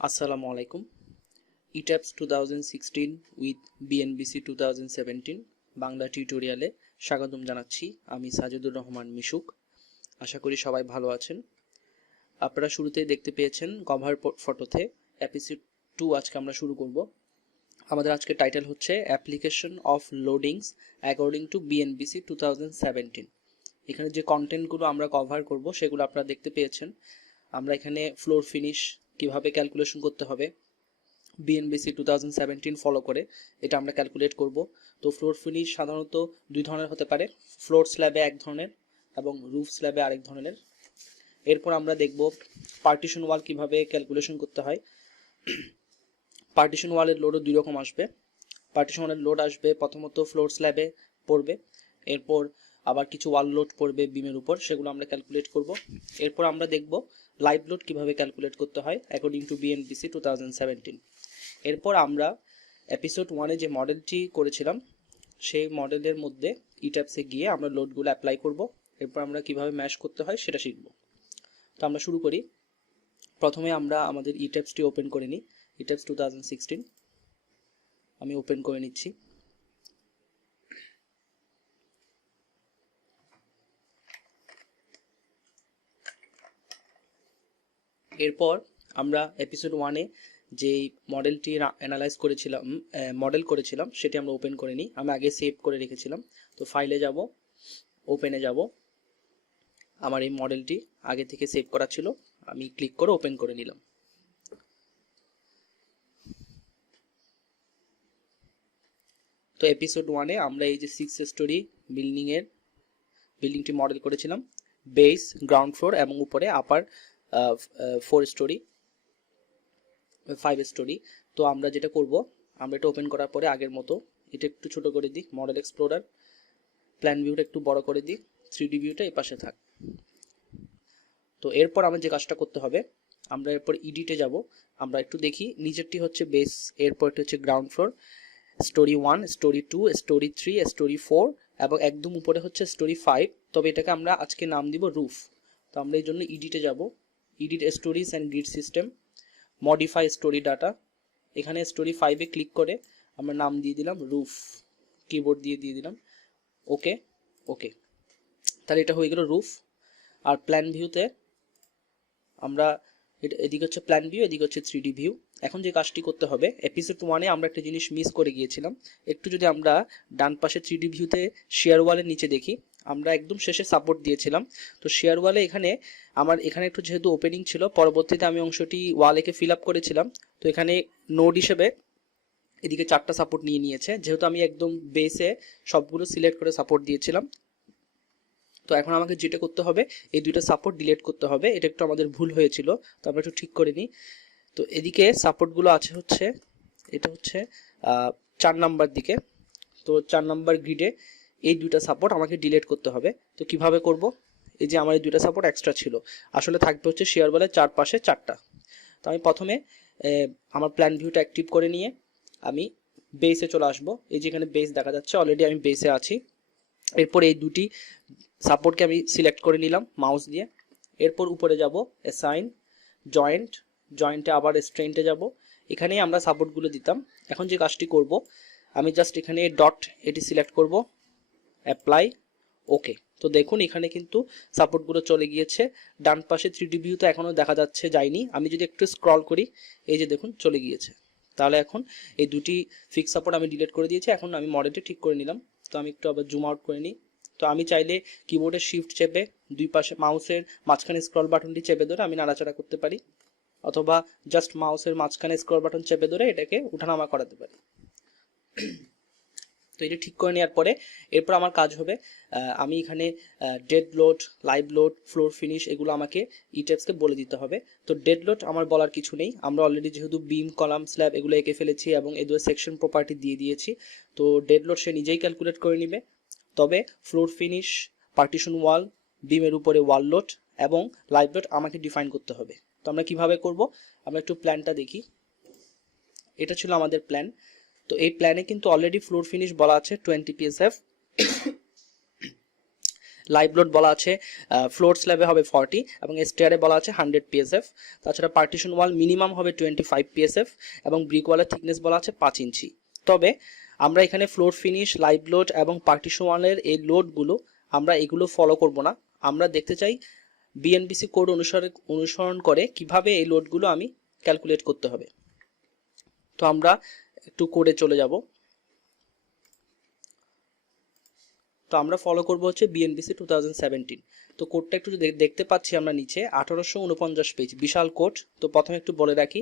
Assalamu alaikum. ETABS 2016 with BNBC 2017 Bangla টিউটোরিয়ালে স্বাগতম জানাচ্ছি। আমি সাজিদুর রহমান মিশুক। আশা করি সবাই ভালো আছেন। আপনারা শুরুতেই দেখতে পেয়েছেন কভার ফটোতে এপিসোড 2 আজকে আমরা শুরু করব। আমাদের আজকে টাইটেল হচ্ছে application of loadings according to BNBC 2017। এখানে যে কন্টেন্টগুলো আমরা কভার করব সেগুলো আপনারা দেখতে পেয়েছেন। আমরা এখানে ফ্লোর ফিনিশ কিভাবে ক্যালকুলেশন করতে হবে বিএনবিসি 2017 ফলো করে এটা আমরা ক্যালকুলেট করব। তো ফ্লোর ফিনিশ সাধারণত দুই ধরনের হতে পারে, ফ্লোর স্ল্যাবে এক ধরনের এবং রুফ স্ল্যাবে আরেক ধরনের। এরপর আমরা দেখব পার্টিশন ওয়াল কিভাবে ক্যালকুলেশন করতে হয়। পার্টিশন ওয়ালের লোডও দুই রকম আসবে। পার্টিশন ওয়ালের লোড আসবে প্রথমত ফ্লোর স্ল্যাবে পড়বে, এরপর আবার কিছু ওয়াল লোড পড়বে বিমের উপর, সেগুলো আমরা ক্যালকুলেট করব। এরপর আমরা দেখব লাইভ লোড কিভাবে ক্যালকুলেট করতে হয় অ্যাকর্ডিং টু বিএনবিসি 2017। এরপর আমরা এপিসোড 1-এ যে মডেলটি করেছিলাম সেই মডেলের মধ্যে ইট্যাপসে গিয়ে আমরা লোডগুলো অ্যাপ্লাই করব। এরপর আমরা কিভাবে ম্যাশ করতে হয় সেটা শিখব। তো আমরা শুরু করি। প্রথমে আমরা আমাদের ইট্যাপসটি ওপেন করে নিই। ইট্যাপস 2016 আমি ওপেন করে নিচ্ছি। এরপর আমরা এপিসোড 1-এ যেই মডেলটি মডেল করেছিলাম সেটি আমরা ওপেন করে নিই। আমি আগে সেভ করে রেখেছিলাম। তো ফাইলে যাব, ওপেনে যাব। আমার এই মডেলটি আগে থেকে সেভ করা ছিল, আমি ক্লিক করে ওপেন করে নিলাম। তো এপিসোড 1-এ আমরা এই যে 6 স্টোরি বিল্ডিংটি মডেল করেছিলাম, বেস, গ্রাউন্ড ফ্লোর এবং উপরে আপার 4 স্টোরি 5 স্টোরি। তো আমরা যেটা করব, আমরা এটা ওপেন করার পরে আগের মতো এটা একটু ছোট করে দিই, মডেল এক্সপ্লোরার, প্ল্যান ভিউটা একটু বড় করে দিই, 3D ভিউটা এই পাশে থাক। তো এরপর আমার যে কাজটা করতে হবে, আমরা এরপর এডিটে যাব। আমরা একটু দেখি, নিচেরটি হচ্ছে বেস, এরপর এটা হচ্ছে ground floor, story 1, story 2, story 3, story 4 এবং একদম উপরে হচ্ছে স্টোরি 5। তবে এটাকে আমরা আজকে নাম দিব রুফ। তো আমরা এই জন্য এডিটে যাব, edit stories and greed system, modify story data. এখানে স্টোরি 5-এ ক্লিক করে আমরা নাম দিয়ে দিলাম রুফ, কিবোর্ড দিয়ে দিলাম ওকে। ওকে, তাহলে এটা হয়ে গেল রুফ। আর প্ল্যান ভিউতে আমরা এদিকে হচ্ছে প্ল্যান ভিউ, এদিকে হচ্ছে 3D ভিউ। এখন যে কাজটি করতে হবে, এপিসোড 1-এ আমরা একটা জিনিস মিস করে গিয়েছিলাম। একটু যদি আমরা ডান পাশে 3D ভিউতে শেয়ার ওয়ালের নিচে দেখি, আমরা একদম শেষে সাপোর্ট দিয়েছিলাম। তো শেয়ার ওয়ালে আমার এখানে একটু যেহেতু ওপেনিং ছিল, পরবর্তীতে আমি অংশটি ওয়ালেকে ফিল আপ করেছিলাম। তো এখানে নোড হিসেবে এদিকে 4টা সাপোর্ট নিয়েছে, যেহেতু আমি একদম বেসে সবগুলো সিলেক্ট করে সাপোর্ট দিয়েছিলাম। তো এখন আমাকে যেটা করতে হবে, এই দুইটা সাপোর্ট ডিলিট করতে হবে। এটা একটু আমাদের ভুল হয়েছিল, তো আমরা একটু ঠিক করে নিই। তো এদিকে সাপোর্টগুলো আছে হচ্ছে, এটা হচ্ছে 4 নাম্বার দিকে। তো 4 নাম্বার গ্রিডে এই দুইটা সাপোর্ট আমাকে ডিলিট করতে হবে। তো কিভাবে করব, এই যে আমার এই দুইটা সাপোর্ট এক্সট্রা ছিল, আসলে থাকবে হচ্ছে শেয়ার বলে চারপাশে 4টা। তো আমি প্রথমে আমার প্ল্যান ভিউটা অ্যাক্টিভ করে নিয়ে আমি বেসে চলে আসবো। এই যেখানে বেস দেখা যাচ্ছে, অলরেডি আমি বেসে আছি। এরপর এই দুটি সাপোর্টকে আমি সিলেক্ট করে নিলাম মাউস দিয়ে। এরপর উপরে যাব, অ্যাসাইন, জয়েন্টে আবার স্ট্রেন্টে যাব। এখানেই আমরা সাপোর্টগুলো দিতাম। এখন যে কাজটি করব, আমি জাস্ট এখানে ডট এটি সিলেক্ট করব, অ্যাপ্লাই, ওকে। তো দেখুন এখানে কিন্তু সাপোর্টগুলো চলে গিয়েছে। ডান পাশে 3D ভিউ তো এখনও দেখা যাচ্ছে, যায়নি। আমি যদি একটু স্ক্রল করি, এই যে দেখুন চলে গিয়েছে। তাহলে এখন এই দুটি ফিক্স সাপোর্ট আমি ডিলিট করে দিয়েছি। এখন আমি মডেলটি ঠিক করে নিলাম। তো আমি একটু আবার জুম আউট করে নিই। তো আমি চাইলে কিবোর্ডের শিফট চেপে দুই পাশে মাউসের মাঝখানে স্ক্রল বাটনটি চেপে ধরে আমি নাড়াচাড়া করতে পারি, অথবা জাস্ট মাউসের মাঝখানে স্ক্রল বাটন চেপে ধরে এটাকে উঠানামা করাতে পারি। তো এটা ঠিক করে নেওয়ার পরে এরপর আমার কাজ হবে, আমি এখানে dead load, live load, floor finish এগুলো আমাকে ইটেপসকে বলে দিতে হবে। তো ডেড লোড আমার বলার কিছু নেই, আমরা অলরেডি যেহেতু বিম, কলাম, স্ল্যাব এগুলো এঁকে ফেলেছি এবং এদের সেকশন প্রপার্টি দিয়ে দিয়েছি। তো ডেড লোড সে নিজেই ক্যালকুলেট করে নেবে। তবে ফ্লোর ফিনিশ, পার্টিশন ওয়াল, বিমের উপরে ওয়াল লোড এবং লাইভ লোড আমাকে ডিফাইন করতে হবে। তো আমরা কিভাবে করব, আমরা একটু প্ল্যানটা দেখি। এটা ছিল আমাদের প্ল্যান। তো এই প্ল্যানে কিন্তু অলরেডি ফ্লোর ফিনিশ বলা আছে 20 PSF লাইভ লোড বলা আছে ফ্লোর স্ল্যাবে হবে 40 এবং স্টেয়ারে বলা আছে 100 পিএসএফ। তাছাড়া পার্টিশন ওয়াল মিনিমাম হবে 25 পিএসএফ এবং ব্রিক ওয়ালের থিকনেস বলা আছে 5 ইঞ্চি। তবে আমরা এখানে ফ্লোর ফিনিশ, লাইভ লোড এবং পার্টিশন ওয়ালের এই লোডগুলো আমরা এগুলো ফলো করব না। আমরা দেখতে চাই বিএনবিসি কোড অনুসরণ করে কিভাবে এই লোডগুলো আমি ক্যালকুলেট করতে হবে। তো আমরা একটু কোডে চলে যাব। তো আমরা ফলো করব হচ্ছে বিএনবিসি 2017। তো কোডটা একটু দেখতে পাচ্ছি আমরা নিচে 1849 পেজ, বিশাল কোড। তো প্রথমে একটু বলে রাখি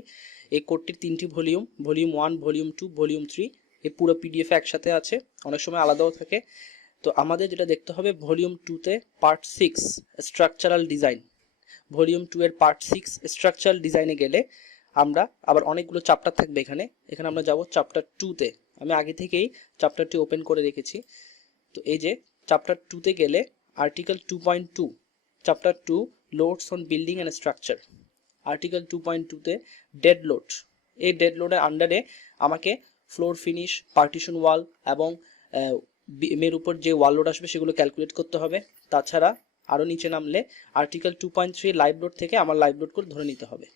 এই কোডটির 3টি ভলিউম, ভলিউম 1, ভলিউম 2, ভলিউম 3। এই পুরো পিডিএফ একসাথে আছে, অনেক সময় আলাদাও থাকে। তো আমাদের যেটা দেখতে হবে ভলিউম 2তে পার্ট 6 স্ট্রাকচারাল ডিজাইন, ভলিউম 2 এর পার্ট 6 স্ট্রাকচারাল ডিজাইনে গেলে আমরা আবার অনেকগুলো চ্যাপ্টার থাকবে এখানে আমরা যাব চ্যাপ্টার 2তে। আমি আগে থেকেই চ্যাপ্টারটি ওপেন করে রেখেছি। তো এই যে চ্যাপ্টার 2তে গেলে article 2.2, chapter 2 loads on building and structure, article 2.2তে ডেড লোড। এই ডেড লোডের আন্ডারে আমাকে ফ্লোর ফিনিশ, পার্টিশন ওয়াল এবং এর উপর যে ওয়াল লোড আসবে সেগুলো ক্যালকুলেট করতে হবে। তাছাড়া আরও নিচে নামলে আর্টিকেল 2.3 লাইভ লোড থেকে আমার লাইভ লোড করে ধরে নিতে হবে।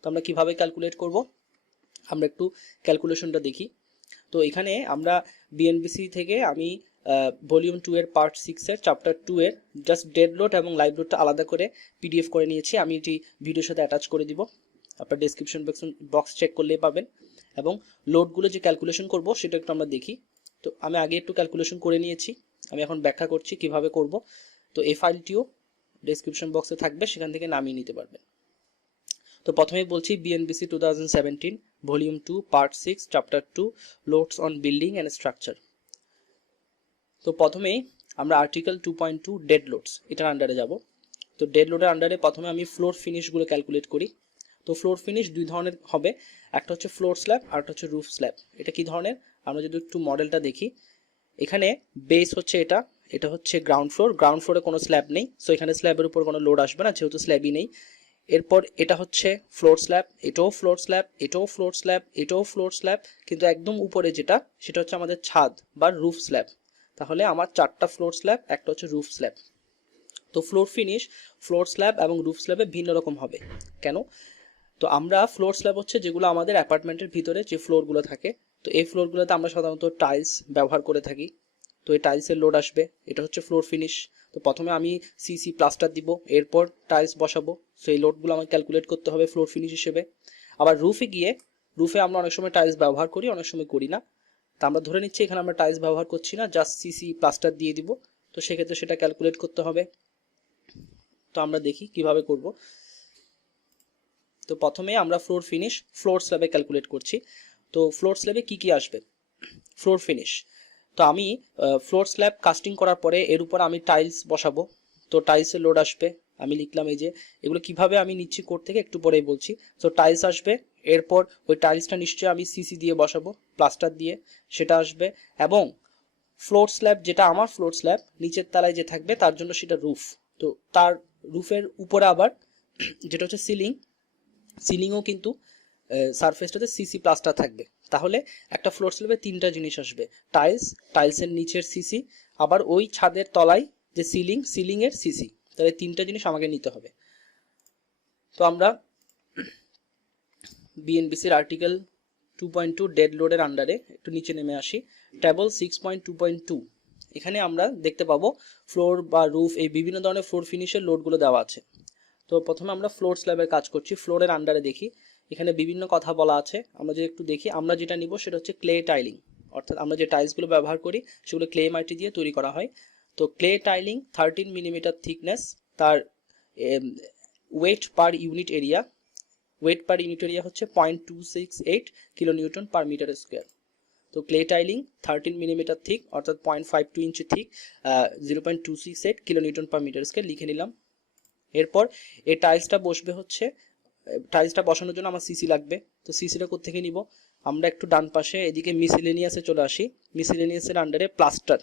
তো আমরা কিভাবে ক্যালকুলেট করব, আমরা একটু ক্যালকুলেশনটা দেখি। তো এখানে আমরা বিএনবিসি থেকে আমি ভলিউম 2 এর পার্ট 6 এর চ্যাপ্টার 2 এর জাস্ট ডেড লোড এবং লাইভ লোডটা আলাদা করে পিডিএফ করে নিয়েছি। আমি এটি ভিডিওর সাথে অ্যাটাচ করে দিব, আপনার ডেসক্রিপশন বক্স চেক করলেই পাবেন। এবং লোডগুলো যে ক্যালকুলেশন করব সেটা একটু আমরা দেখি। তো আমি আগে একটু ক্যালকুলেশন করে নিয়েছি, আমি এখন ব্যাখ্যা করছি কিভাবে করব। তো এই ফাইলটিও ডেসক্রিপশন বক্সে থাকবে, সেখান থেকে নামিয়ে নিতে পারবেন। তো প্রথমেই বলছি BNBC 2017 volume 2 part 6 chapter 2 loads on building and structure. তো প্রথমেই আমরা আর্টিকেল 2.2 ডেড লোডস এটার আন্ডারে যাব। তো ডেড লোডের আন্ডারে প্রথমে আমি ফ্লোর ফিনিশগুলো ক্যালকুলেট করি। তো ফ্লোর ফিনিশ দুই ধরনের হবে, একটা হচ্ছে ফ্লোর স্ল্যাব আর একটা হচ্ছে রুফ স্ল্যাব। এটা কি ধরনের, আমরা যদি একটু মডেলটা দেখি, এখানে বেস হচ্ছে এটা হচ্ছে গ্রাউন্ড ফ্লোর, গ্রাউন্ড ফ্লোরে কোনো স্ল্যাব নেই, সো এখানে স্ল্যাবের উপর কোনো লোড আসবে না যেহেতু স্ল্যাবই নেই। এরপর এটা হচ্ছে ফ্লোর স্ল্যাব, এটাও ফ্লোর স্ল্যাব, এটাও ফ্লোর স্ল্যাব, এটাও ফ্লোর স্ল্যাব, কিন্তু একদম উপরে যেটা সেটা হচ্ছে আমাদের ছাদ বা রুফ স্ল্যাব। তাহলে আমার 4টা ফ্লোর স্ল্যাব, একটা হচ্ছে রুফ স্ল্যাব। তো ফ্লোর ফিনিশ ফ্লোর স্ল্যাব এবং রুফ স্ল্যাবে ভিন্ন রকম হবে কেন? তো আমরা ফ্লোর স্ল্যাব হচ্ছে যেগুলো আমাদের অ্যাপার্টমেন্টের ভিতরে যে ফ্লোরগুলো থাকে, তো এই ফ্লোরগুলোতে আমরা সাধারণত টাইলস ব্যবহার করে থাকি। তো এই টাইলসের লোড আসবে, এটা হচ্ছে ফ্লোর ফিনিশ। তো প্রথমে আমি সিসি প্লাস্টার দিব, এরপর টাইলস বসাবো, সো এই লোডগুলো আমাকে ক্যালকুলেট করতে হবে ফ্লোর ফিনিশ হিসেবে। আবার রুফে গিয়ে, রুফে আমরা অনেক সময় টাইলস ব্যবহার করি, অনেক সময় করি না। তো আমরা ধরে নিচ্ছি এখানে আমরা টাইলস ব্যবহার করছি না, জাস্ট সিসি প্লাস্টার দিয়ে দিব। তো সেক্ষেত্রে সেটা ক্যালকুলেট করতে হবে। তো আমরা দেখি কিভাবে করব। তো প্রথমে আমরা ফ্লোর ফিনিশ ফ্লোর স্ল্যাবে ক্যালকুলেট করছি। তো ফ্লোর স্ল্যাবে কি কি আসবে, ফ্লোর ফিনিশ। তো আমি ফ্লোর স্ল্যাব কাস্টিং করার পরে এর উপর আমি টাইলস বসাবো, তো টাইলসের লোড আসবে। আমি লিখলাম এই যে, এগুলো কিভাবে আমি নিচ্ছি কোড থেকে একটু পরেই বলছি। তো টাইলস আসবে, এরপর ওই টাইলসটা নিশ্চয়ই আমি সিসি দিয়ে বসাবো, প্লাস্টার দিয়ে, সেটা আসবে। এবং ফ্লোর স্ল্যাব যেটা আমার ফ্লোর স্ল্যাব নিচের তলায় যে থাকবে তার জন্য সেটা রুফ। তো তার রুফের উপরে আবার যেটা হচ্ছে সিলিং, সিলিংও কিন্তু সারফেসটাতে সিসি প্লাস্টার থাকবে। তাহলে একটা ফ্লোর স্ল্যাবে 3টা জিনিস আসবে, টাইলস, টাইলসের নিচের সিসি, আবার ওই ছাদের তলায় যে সিলিং, সিলিংয়ের সিসি। তাহলে 3টা জিনিস আমাকে নিতে হবে। তো আমরা বিএনবিসির আর্টিকেল 2.2 ডেড লোডের আন্ডারে একটু নিচে নেমে আসি, টেবল 6.2.2। এখানে আমরা দেখতে পাবো ফ্লোর বা রুফ এই বিভিন্ন ধরনের ফ্লোর ফিনিশের লোডগুলো দেওয়া আছে। তো প্রথমে আমরা ফ্লোর স্ল্যাবের কাজ করছি, ফ্লোরের আন্ডারে দেখি এখানে বিভিন্ন কথা বলা আছে। আমরা যদি একটু দেখি, আমরা যেটা নিব সেটা হচ্ছে ক্লে টাইলিং, অর্থাৎ আমরা যে টাইলসগুলো ব্যবহার করি সেগুলো ক্লে মাটি দিয়ে তৈরি করা হয়। তো ক্লে টাইলিং 13 মিলিমিটার থিকনেস, তার weight per unit area, weight per unit area হচ্ছে 0.268 kilo newton per metre square. তো ক্লে টাইলিং 13 মিলিমিটার থিক, অর্থাৎ 0.52 inch thick, 0.268 kilo newton per metre square লিখে নিলাম। এরপর এই টাইলসটা বসবে হচ্ছে, টাইলসটা বসানোর জন্য আমার সিসি লাগবে। তো সিসিটা কোত্থেকে নিব, আমরা একটু ডান পাশে এদিকে মিসেলেনিয়াসে চলে আসি। মিসেলেনিয়াসের আন্ডারে প্লাস্টার,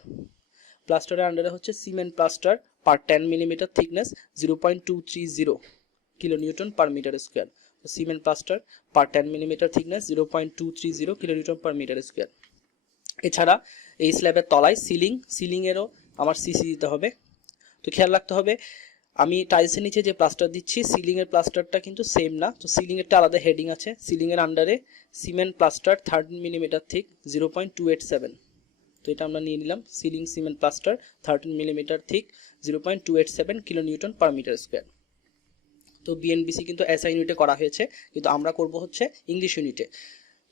প্লাস্টারের আন্ডারে হচ্ছে cement plaster per 10 millimetre thickness, 0.230 kilo newton per metre square. তো cement plaster per 10 millimetre thickness, 0.230 kilo newton per metre square. এছাড়া এই স্ল্যাবের তলায় সিলিং, সিলিংয়েরও আমার সিসি দিতে হবে। তো খেয়াল রাখতে হবে আমি টাইলসের নিচে যে প্লাস্টার দিচ্ছি সিলিং এর প্লাস্টারটা কিন্তু সেম না, তো সিলিং এরটা আলাদা হেডিং আছে। সিলিং এর আন্ডারে সিমেন্ট প্লাস্টার 13 মিলিমিটার থিক 0.287, তো এটা আমরা নিয়ে নিলাম। Ceiling cement plaster 13 millimetre thick 0.287 kilo newton per metre square. তো বিএনবিসি কিন্তু এসআই ইউনিটে করা হয়েছে, কিন্তু আমরা করব হচ্ছে ইংলিশ ইউনিটে।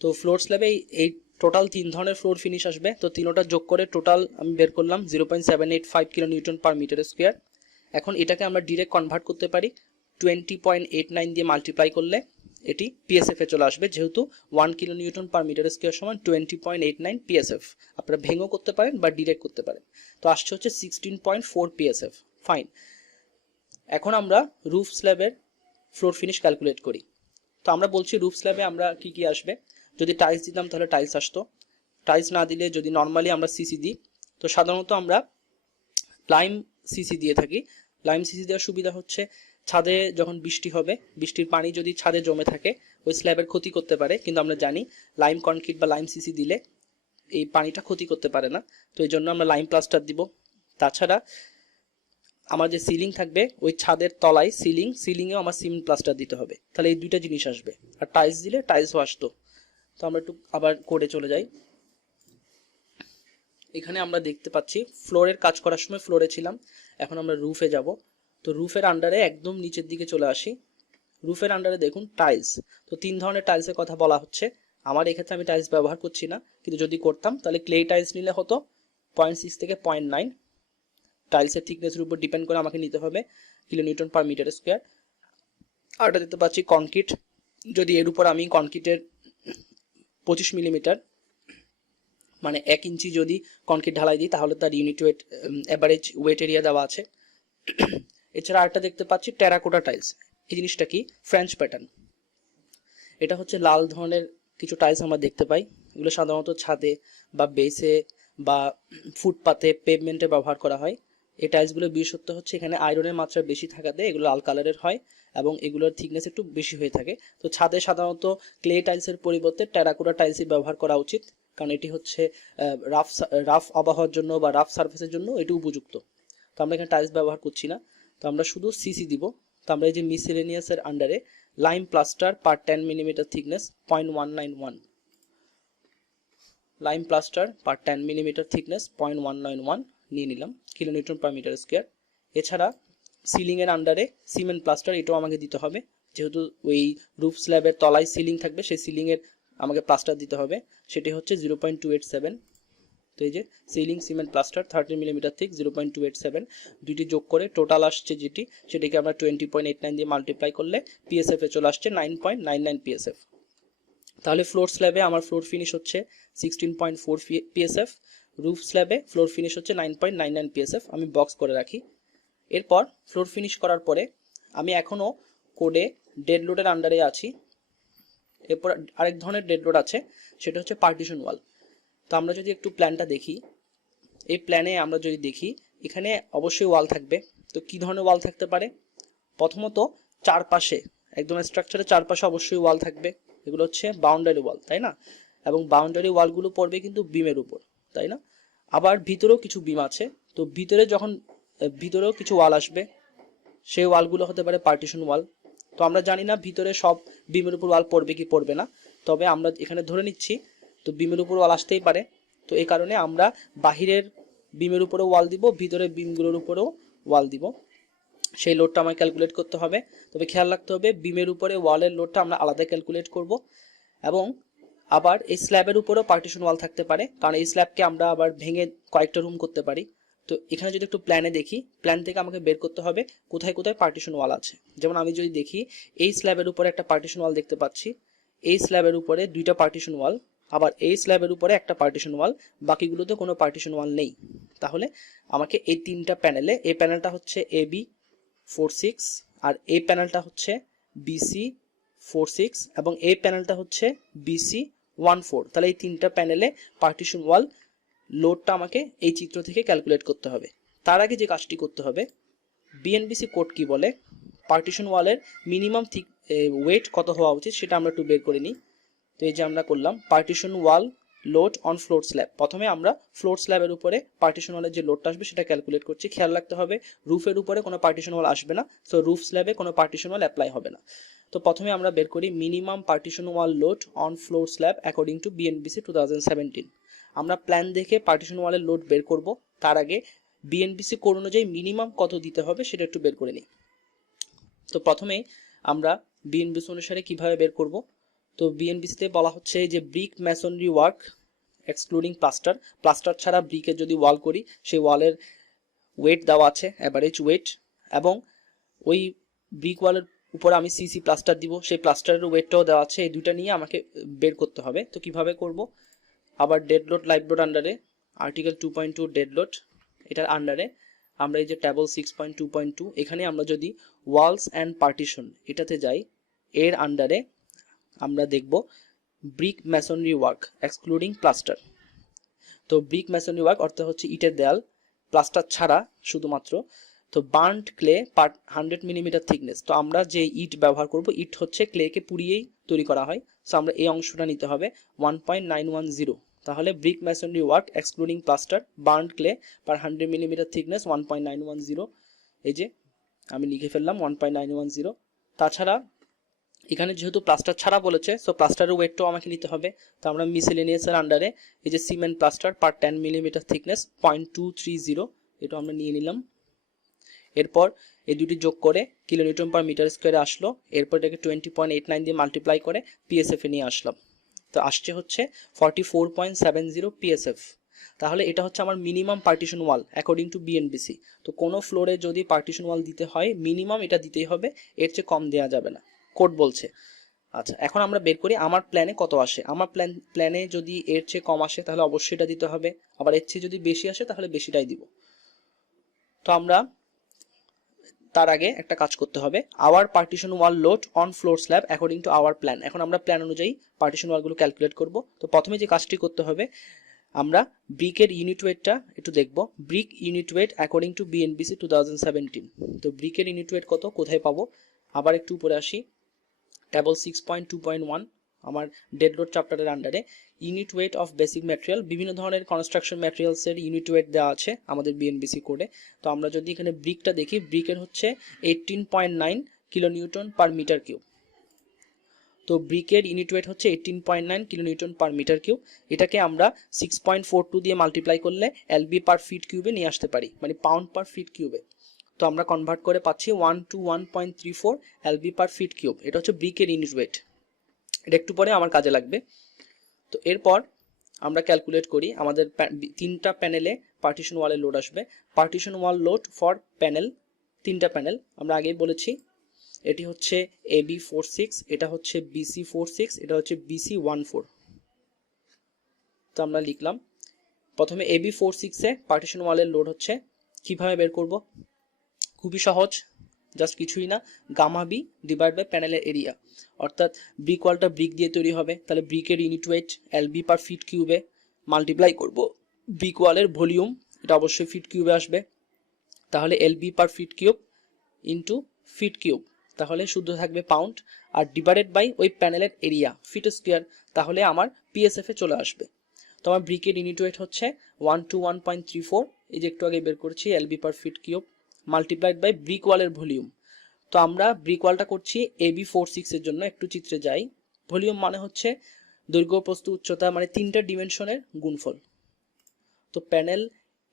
তো ফ্লোর স্ল্যাবে এই টোটাল 3 ধরনের ফ্লোর ফিনিশ আসবে, তো তিনোটা যোগ করে টোটাল আমি বের করলাম 0.785 kilo newton per metre square. এখন এটাকে আমরা ডিরেক্ট কনভার্ট করতে পারি 20.89 দিয়ে মাল্টিপ্লাই করলে এটি পিএসএফ এ চলে আসবে, যেহেতু 1 kilo newton per metre square সমান 20.89 পিএসএফ। আপনারা ভেঙেও করতে পারেন বা ডিরেক্ট করতে পারেন। তো আসছে হচ্ছে 16.4 পিএসএফ। ফাইন। এখন আমরা রুফ স্ল্যাবের ফ্লোর ফিনিশ ক্যালকুলেট করি। তো আমরা বলছি রুফ স্ল্যাবে আমরা কি কি আসবে, যদি টাইলস দিতাম তাহলে টাইলস আসতো, টাইলস না দিলে যদি নর্মালি আমরা সিসি দিই, তো সাধারণত আমরা লাইম সিসি দিয়ে থাকি। লাইম সিসি দেওয়ার সুবিধা হচ্ছে ছাদে যখন বৃষ্টি হবে, বৃষ্টির পানি যদি ছাদে জমে থাকে ওই স্ল্যাবের ক্ষতি করতে পারে, কিন্তু আমরা জানি লাইম কনক্রিট বা লাইম সিসি দিলে এই পানিটা ক্ষতি করতে পারে না, তো এই জন্য আমরা লাইম প্লাস্টার দিব। তাছাড়া আমার যে সিলিং থাকবে ওই ছাদের তলায় সিলিংয়েও আমার সিমেন্ট প্লাস্টার দিতে হবে, তাহলে এই দুইটা জিনিস আসবে। আর টাইলস দিলে টাইলসও আসতো। তো আমরা একটু আবার কোডে চলে যাই। এখানে আমরা দেখতে পাচ্ছি ফ্লোরের কাজ করার সময় ফ্লোরে ছিলাম, এখন আমরা রুফে যাব। তো রুফের আন্ডারে একদম নিচের দিকে চলে আসি। রুফের আন্ডারে দেখুন টাইলস, তো 3 ধরনের টাইলসের কথা বলা হচ্ছে। আমার এক্ষেত্রে আমি টাইলস ব্যবহার করছি না, কিন্তু যদি করতাম তাহলে ক্লে টাইলস নিলে হতো 0.6 থেকে 0.9। টাইলসের থিকনেসের উপর ডিপেন্ড করে আমাকে নিতে হবে kilo newton per metre square. আর এটা দেখতে পাচ্ছি কনক্রিট, যদি এর উপর আমি কনক্রিটের 25 মিলিমিটার মানে 1 ইঞ্চি যদি কনক্রিট ঢালাই দিই তাহলে তার unit wait average wait area দেওয়া আছে। এছাড়া আরেকটা দেখতে পাচ্ছি টেরাকোটা টাইলস। এই জিনিসটা কি? French pattern. এটা হচ্ছে লাল ধরনের কিছু টাইলস আমরা দেখতে পাই, এগুলো সাধারণত ছাদে বা বেসে বা ফুটপাতে পেভমেন্টে ব্যবহার করা হয়। এই টাইলসগুলো বিশেষত্ব হচ্ছে এখানে আয়রনের মাত্রা বেশি থাকাতে এগুলো লাল কালারের হয় এবং এগুলোর থিকনেস একটু বেশি হয়ে থাকে। তো ছাদে সাধারণত ক্লে টাইলসের পরিবর্তে টেরাকোটা টাইলসই ব্যবহার করা উচিত, কারণ এটি হচ্ছে রাফ আবহাওয়ার জন্য বা রাফ সারফেসের জন্য এটি উপযুক্ত। তো আমরা এখানে টাইলস ব্যবহার করছি না, তো আমরা শুধু সিসি দিব। তো আমরা এই যে মিসেলেনিয়াসের আন্ডারে lime plaster per 10 millimetre thickness 0.191, lime plaster per 10 millimetre thickness 0.191 নিয়ে নিলাম kilo newton per metre square. এছাড়া সিলিংয়ের আন্ডারে সিমেন্ট প্লাস্টার এটাও আমাকে দিতে হবে, যেহেতু ওই রুফ স্ল্যাবের তলায় সিলিং থাকবে, সেই সিলিংয়ের আমাকে প্লাস্টার দিতে হবে, সেটি হচ্ছে 0.287। তো এই যে ceiling cement plaster 13 millimetre thick 0.287, দুইটি যোগ করে টোটাল আসছে যেটি, সেটিকে আমরা 20.89 দিয়ে মাল্টিপ্লাই করলে পিএসএফ এ চলে আসছে 9.99 পিএসএফ। তাহলে ফ্লোর স্ল্যাবে আমার ফ্লোর ফিনিশ হচ্ছে 16.4 পিএসএফ, রুফ স্ল্যাবে ফ্লোর ফিনিশ হচ্ছে 9.99 পিএসএফ। আমি বক্স করে রাখি। এরপর ফ্লোর ফিনিশ করার পরে আমি এখনও কোডে ডেড লোডের আন্ডারে আছি। এরপর আরেক ধরনের ডেড লোড আছে, সেটা হচ্ছে পার্টিশন ওয়াল। তো আমরা যদি একটু প্ল্যানটা দেখি, এই প্ল্যানে আমরা যদি দেখি এখানে অবশ্যই ওয়াল থাকবে। তো কি ধরনের ওয়াল থাকতে পারে? প্রথমত চারপাশে একদম স্ট্রাকচারের চারপাশে অবশ্যই ওয়াল থাকবে, এগুলো হচ্ছে বাউন্ডারি ওয়াল, তাই না? এবং বাউন্ডারি ওয়ালগুলো পড়বে কিন্তু বিমের উপর, তাই না? আবার ভিতরেও কিছু বিম আছে, তো ভিতরেও কিছু ওয়াল আসবে, সেই ওয়ালগুলো হতে পারে পার্টিশন ওয়াল। তো আমরা জানি না ভিতরে সব বিমের উপর ওয়াল পড়বে কি পড়বে না, তবে আমরা এখানে ধরে নিচ্ছি তো বিমের উপর ওয়াল আসতেই পারে। তো এই কারণে আমরা বাহিরের বিমের উপরেও ওয়াল দিব, ভিতরের বিমগুলোর উপরেও ওয়াল দিব। সেই লোডটা আমাকে ক্যালকুলেট করতে হবে, তবে খেয়াল রাখতে হবে বিমের উপরে ওয়ালের লোডটা আমরা আলাদা ক্যালকুলেট করব। এবং আবার এই স্ল্যাবের উপরেও পার্টিশন ওয়াল থাকতে পারে, কারণ এই স্ল্যাবকে আমরা আবার ভেঙে কয়েকটা রুম করতে পারি। তো এখানে যদি একটু প্ল্যানে দেখি, প্ল্যান থেকে আমাকে বের করতে হবে কোথায় কোথায় পার্টিশন ওয়াল আছে। যেমন আমি যদি দেখি এই স্ল্যাবের উপরে একটা পার্টিশন ওয়াল দেখতে পাচ্ছি, এই স্ল্যাবের উপরে 2টা পার্টিশন ওয়াল, আবার এই স্ল্যাবের উপরে একটা পার্টিশন ওয়াল, বাকিগুলোতে কোনো পার্টিশন ওয়াল নেই। তাহলে আমাকে এই 3টা প্যানেলে, এই প্যানেলটা হচ্ছে AB 46 আর এই প্যানেলটা হচ্ছে BC 46 এবং এই প্যানেলটা হচ্ছে BC 14, তাহলে এই 3টা প্যানেলে পার্টিশন ওয়াল লোডটা আমাকে এই চিত্র থেকে ক্যালকুলেট করতে হবে। তার আগে যে কাজটি করতে হবে, বিএনবিসি কোড কি বলে, পার্টিশন ওয়ালের মিনিমাম ওয়েট কত হওয়া উচিত সেটা আমরা একটু বের করে নিই। তো এই যে আমরা করলাম partition wall load on floor slab. প্রথমে আমরা ফ্লোর স্ল্যাবের উপরে পার্টিশন ওয়ালের যে লোডটা আসবে সেটা ক্যালকুলেট করছি। খেয়াল রাখতে হবে রুফের উপরে কোনো পার্টিশন ওয়াল আসবে না, সো রুফ স্ল্যাবে কোনো পার্টিশন ওয়াল অ্যাপ্লাই হবে না। তো প্রথমে আমরা বের করি minimum partition wall load on floor slab according to BNBC 2017। আমরা প্ল্যান দেখে পার্টিশন ওয়ালের লোড বের করব, তার আগে বিএনবিসি কোড অনুযায়ী মিনিমাম কত দিতে হবে সেটা একটু বের করে নিই। তো প্রথমেই আমরা বিএনবিসি অনুসারে কিভাবে বের করব। তো বিএনবিসিতে বলা হচ্ছে যে brick masonry work excluding plaster, plaster ছাড়া ব্রিকের যদি ওয়াল করি সেই ওয়ালের ওয়েট দেওয়া আছে, অ্যাভারেজ ওয়েট, এবং ওই ব্রিক ওয়ালের উপরে আমি সিসি প্লাস্টার দিব, সেই প্লাস্টারের ওয়েটটাও দেওয়া আছে। এই দুইটা নিয়ে আমাকে বের করতে হবে। তো কিভাবে করব, আবার ডেড লোড লাইভ লোড আন্ডারে আর্টিকেল 2.2 ডেড লোড, এটার আন্ডারে আমরা এই যে ট্যাবল 6.2.2 এখানে আমরা যদি ওয়ালস অ্যান্ড পার্টিশন এটাতে যাই, এর আন্ডারে আমরা দেখব brick masonry work excluding plaster. তো ব্রিক ম্যাসনরি ওয়ার্ক অর্থাৎ হচ্ছে ইটের দেয়াল প্লাস্টার ছাড়া শুধুমাত্র। তো burned clay per 100 millimetre thickness. তো আমরা যে ইট ব্যবহার করব, ইট হচ্ছে ক্লেকে পুড়িয়েই তৈরি করা হয়, সো আমরা এই অংশটা নিতে হবে 1.910। তাহলে brick masonry work excluding plaster burned clay per 100 millimetre thickness 1.910। এই যে আমি লিখে ফেললাম 1.910। তাছাড়া এখানে যেহেতু প্লাস্টার ছাড়া বলেছে, সো প্লাস্টারের ওয়েটটাও আমাকে নিতে হবে। তো আমরা মিসেলেনিয়াসের আন্ডারে এই যে cement plaster per 10 millimetre thickness 0.230, এটা আমরা নিয়ে নিলাম। এরপর এই দুটি যোগ করে কিলোনিউটন পার মিটার স্কোয়ারে আসলো। এরপর এটাকে 20.89 দিয়ে মাল্টিপ্লাই করে পিএসএফ এ নিয়ে আসলাম। তো আসছে হচ্ছে 44.70 পিএসএফ। তাহলে এটা হচ্ছে আমার minimum partition wall according to BNBC. তো কোনো ফ্লোরে যদি পার্টিশন ওয়াল দিতে হয় মিনিমাম এটা দিতেই হবে, এর চেয়ে কম দেওয়া যাবে না, কোড বলছে। আচ্ছা, এখন আমরা বের করি আমার প্ল্যানে কত আসে। আমার প্ল্যানে যদি এর চেয়ে কম আসে তাহলে অবশ্যই এটা দিতে হবে, আবার এর চেয়ে যদি বেশি আসে তাহলে বেশিটাই দিব। তো আমরা তার আগে একটা কাজ করতে হবে, our partition wall load on floor slab according to our plan. এখন আমরা প্ল্যান অনুযায়ী পার্টিশন ওয়ালগুলো ক্যালকুলেট করব। তো প্রথমে যে কাজটি করতে হবে, আমরা ব্রিকের ইউনিট ওয়েটটা একটু দেখব। Brick unit wait according to BNBC 2017। তো ব্রিকের ইউনিট ওয়েট কত, কোথায় পাবো, আবার একটু উপরে আসি, ট্যাবল 6.2.1 আমার ডেড লোড চ্যাপ্টারের আন্ডারে unit weight of basic material, বিভিন্ন ধরনের কনস্ট্রাকশন ম্যাটেরিয়ালসের ইউনিট ওয়েট দেওয়া আছে আমাদের বিএনবিসি কোডে। তো আমরা যদি এখানে ব্রিকটা দেখি, ব্রিকের হচ্ছে 18.9 kilo newton per metre cube. তো ব্রিকের ইউনিট ওয়েট হচ্ছে 18.9 kilo newton per metre cube. এটাকে আমরা 6.42 দিয়ে মাল্টিপ্লাই করলে এলবি পার ফিট কিউবে নিয়ে আসতে পারি, মানে পাউন্ড পার ফিট কিউবে। তো আমরা কনভার্ট করে পাচ্ছি 1 to 1.34 LB per feet cube. এটা হচ্ছে ব্রিকের ইউনিট ওয়েট, এটা একটু পরে আমার কাজে লাগবে। তো এরপর আমরা ক্যালকুলেট করি আমাদের তিনটা প্যানেলে পার্টিশন ওয়ালের লোড আসবে। Partition wall load for panel, তিনটা প্যানেল আমরা আগেই বলেছি, এটি হচ্ছে AB46, এটা হচ্ছে BC46, এটা হচ্ছে BC14। তো আমরা লিখলাম প্রথমে AB46 এ পার্টিশন ওয়ালের লোড হচ্ছে, কিভাবে বের করব, খুবই সহজ, জাস্ট কিছুই না, গামা বি ডিভাইড বাই প্যানেলের এরিয়া। অর্থাৎ ব্রিক ওয়ালটা ব্রিক দিয়ে তৈরি হবে, তাহলে ব্রিকের unit weight LB per feet কিউবে মাল্টিপ্লাই করব ব্রিক ওয়ালের ভলিউম, এটা অবশ্যই ফিট কিউবে আসবে, তাহলে LB per feet cube into feet cube, তাহলে শুদ্ধ থাকবে পাউন্ড, আর ডিভাইডেড বাই ওই প্যানেলের এরিয়া ফিট স্কোয়ার, তাহলে আমার পিএসএফ এ চলে আসবে। তো আমার ব্রিকের ইউনিট ওয়েট হচ্ছে 1 to 1.34, এই যে একটু আগে বের করছি, LB per feet cube multiplied by brick ওয়ালের ভলিউম। তো আমরা ব্রিক ওয়ালটা করছি AB46 এর জন্য, একটু চিত্রে যাই। ভলিউম মানে হচ্ছে দৈর্ঘ্য প্রস্থ উচ্চতা, মানে তিনটা ডিমেনশনের গুণফল। তো প্যানেল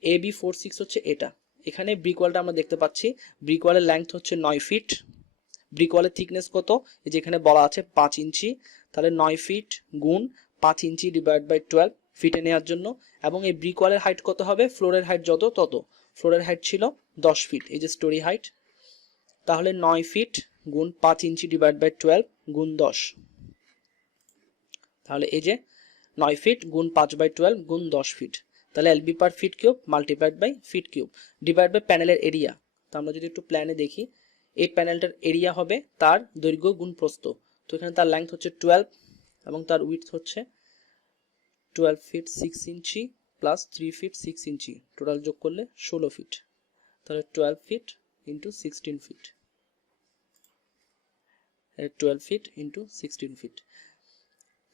AB46 হচ্ছে এটা। এখানে ব্রিক ওয়ালটা আমরা দেখতে পাচ্ছি, ব্রিক ওয়ালের লেংথ হচ্ছে 9 ফিট, ব্রিক ওয়ালের থিকনেস কত, এই যে এখানে বলা আছে 5 ইঞ্চি, তাহলে 9 ফিট গুণ 5 ইঞ্চি ডিভাইড বাই 12 ফিটে নেওয়ার জন্য। এবং এই ব্রিক ওয়ালের হাইট কত হবে, ফ্লোরের হাইট যত তত, ফ্লোরের হাইট ছিল 10 ফিট, এই যে স্টোরি হাইট, তাহলে 9 ফিট গুণ 5 ইঞ্চি ডিভাইড বাই 12 গুণ 10, তাহলে এই যে 9 ফিট গুণ 5/12 গুণ 10 ফিট, তাহলে LB per feet cube multiplied by feet cube divide by প্যানেলের এরিয়া। তো আমরা যদি একটু প্ল্যানে দেখি, এই প্যানেলটার এরিয়া হবে তার দৈর্ঘ্য গুণ প্রস্থ। তো এখানে তার লেংথ হচ্ছে 12 এবং তার উইডথ হচ্ছে 12 feet 6 inch plus 3 feet 6 inch, total যোগ করলে 16 ফিট, তাহলে 12 feet into 16 feet, 12 feet into 16 feet,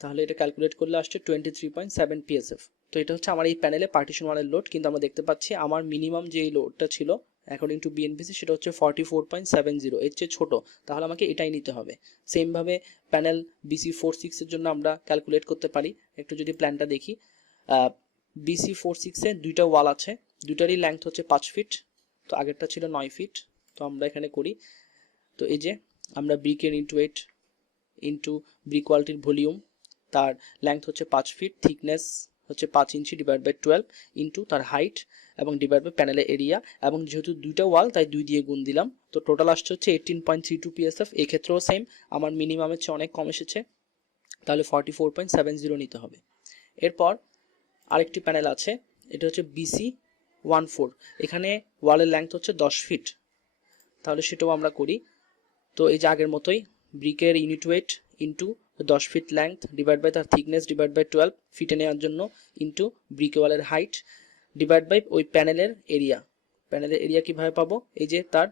তাহলে এটা ক্যালকুলেট করলে আসছে 23.7 PSF। তো এটা হচ্ছে আমার এই প্যানেলে পার্টিশন ওয়ানের লোড, কিন্তু আমরা দেখতে পাচ্ছি আমার মিনিমাম যে লোডটা ছিল অ্যাকর্ডিং টু বিএনপিসি সেটা হচ্ছে 44.70, এর চেয়ে ছোটো, তাহলে আমাকে এটাই নিতে হবে। সেমভাবে প্যানেল BC46 এর জন্য আমরা ক্যালকুলেট করতে পারি। একটু যদি প্ল্যানটা দেখি, BC46-এ দুইটা ওয়াল আছে, দুইটারই লেংথ হচ্ছে 5 ফিট, তো আগেরটা ছিল 9 ফিট। তো আমরা এখানে করি, তো এই যে আমরা ব্রিকের ইন্টু ওয়েট ইন্টু ব্রিক ওয়ালটির ভলিউম, তার লেংথ হচ্ছে 5 ফিট, থিকনেস হচ্ছে 5 ইঞ্চি ডিভাইড বাই 12 ইন্টু তার হাইট এবং ডিভাইড বাই প্যানেলের এরিয়া, এবং যেহেতু দুইটা ওয়াল তাই 2 দিয়ে গুণ দিলাম। তো টোটাল আসছে হচ্ছে 18.32 PSF। এই ক্ষেত্রেও সেম, আমার মিনিমামের চেয়ে অনেক কম এসেছে, তাহলে 44.70 নিতে হবে। এরপর আরেকটি প্যানেল আছে, এটা হচ্ছে BC14, এখানে ওয়ালের লেংথ হচ্ছে 10 ফিট, তাহলে সেটাও আমরা করি। তো এই যে আগের মতোই ব্রিকের unit weight into 10 feet length divide by তার থিকনেস ডিভাইড বাই 12 ফিটে নেওয়ার জন্য ইন্টু ব্রিক ওয়ালের হাইট ডিভাইড বাই ওই প্যানেলের এরিয়া। প্যানেলের এরিয়া কীভাবে পাবো, এই যে তার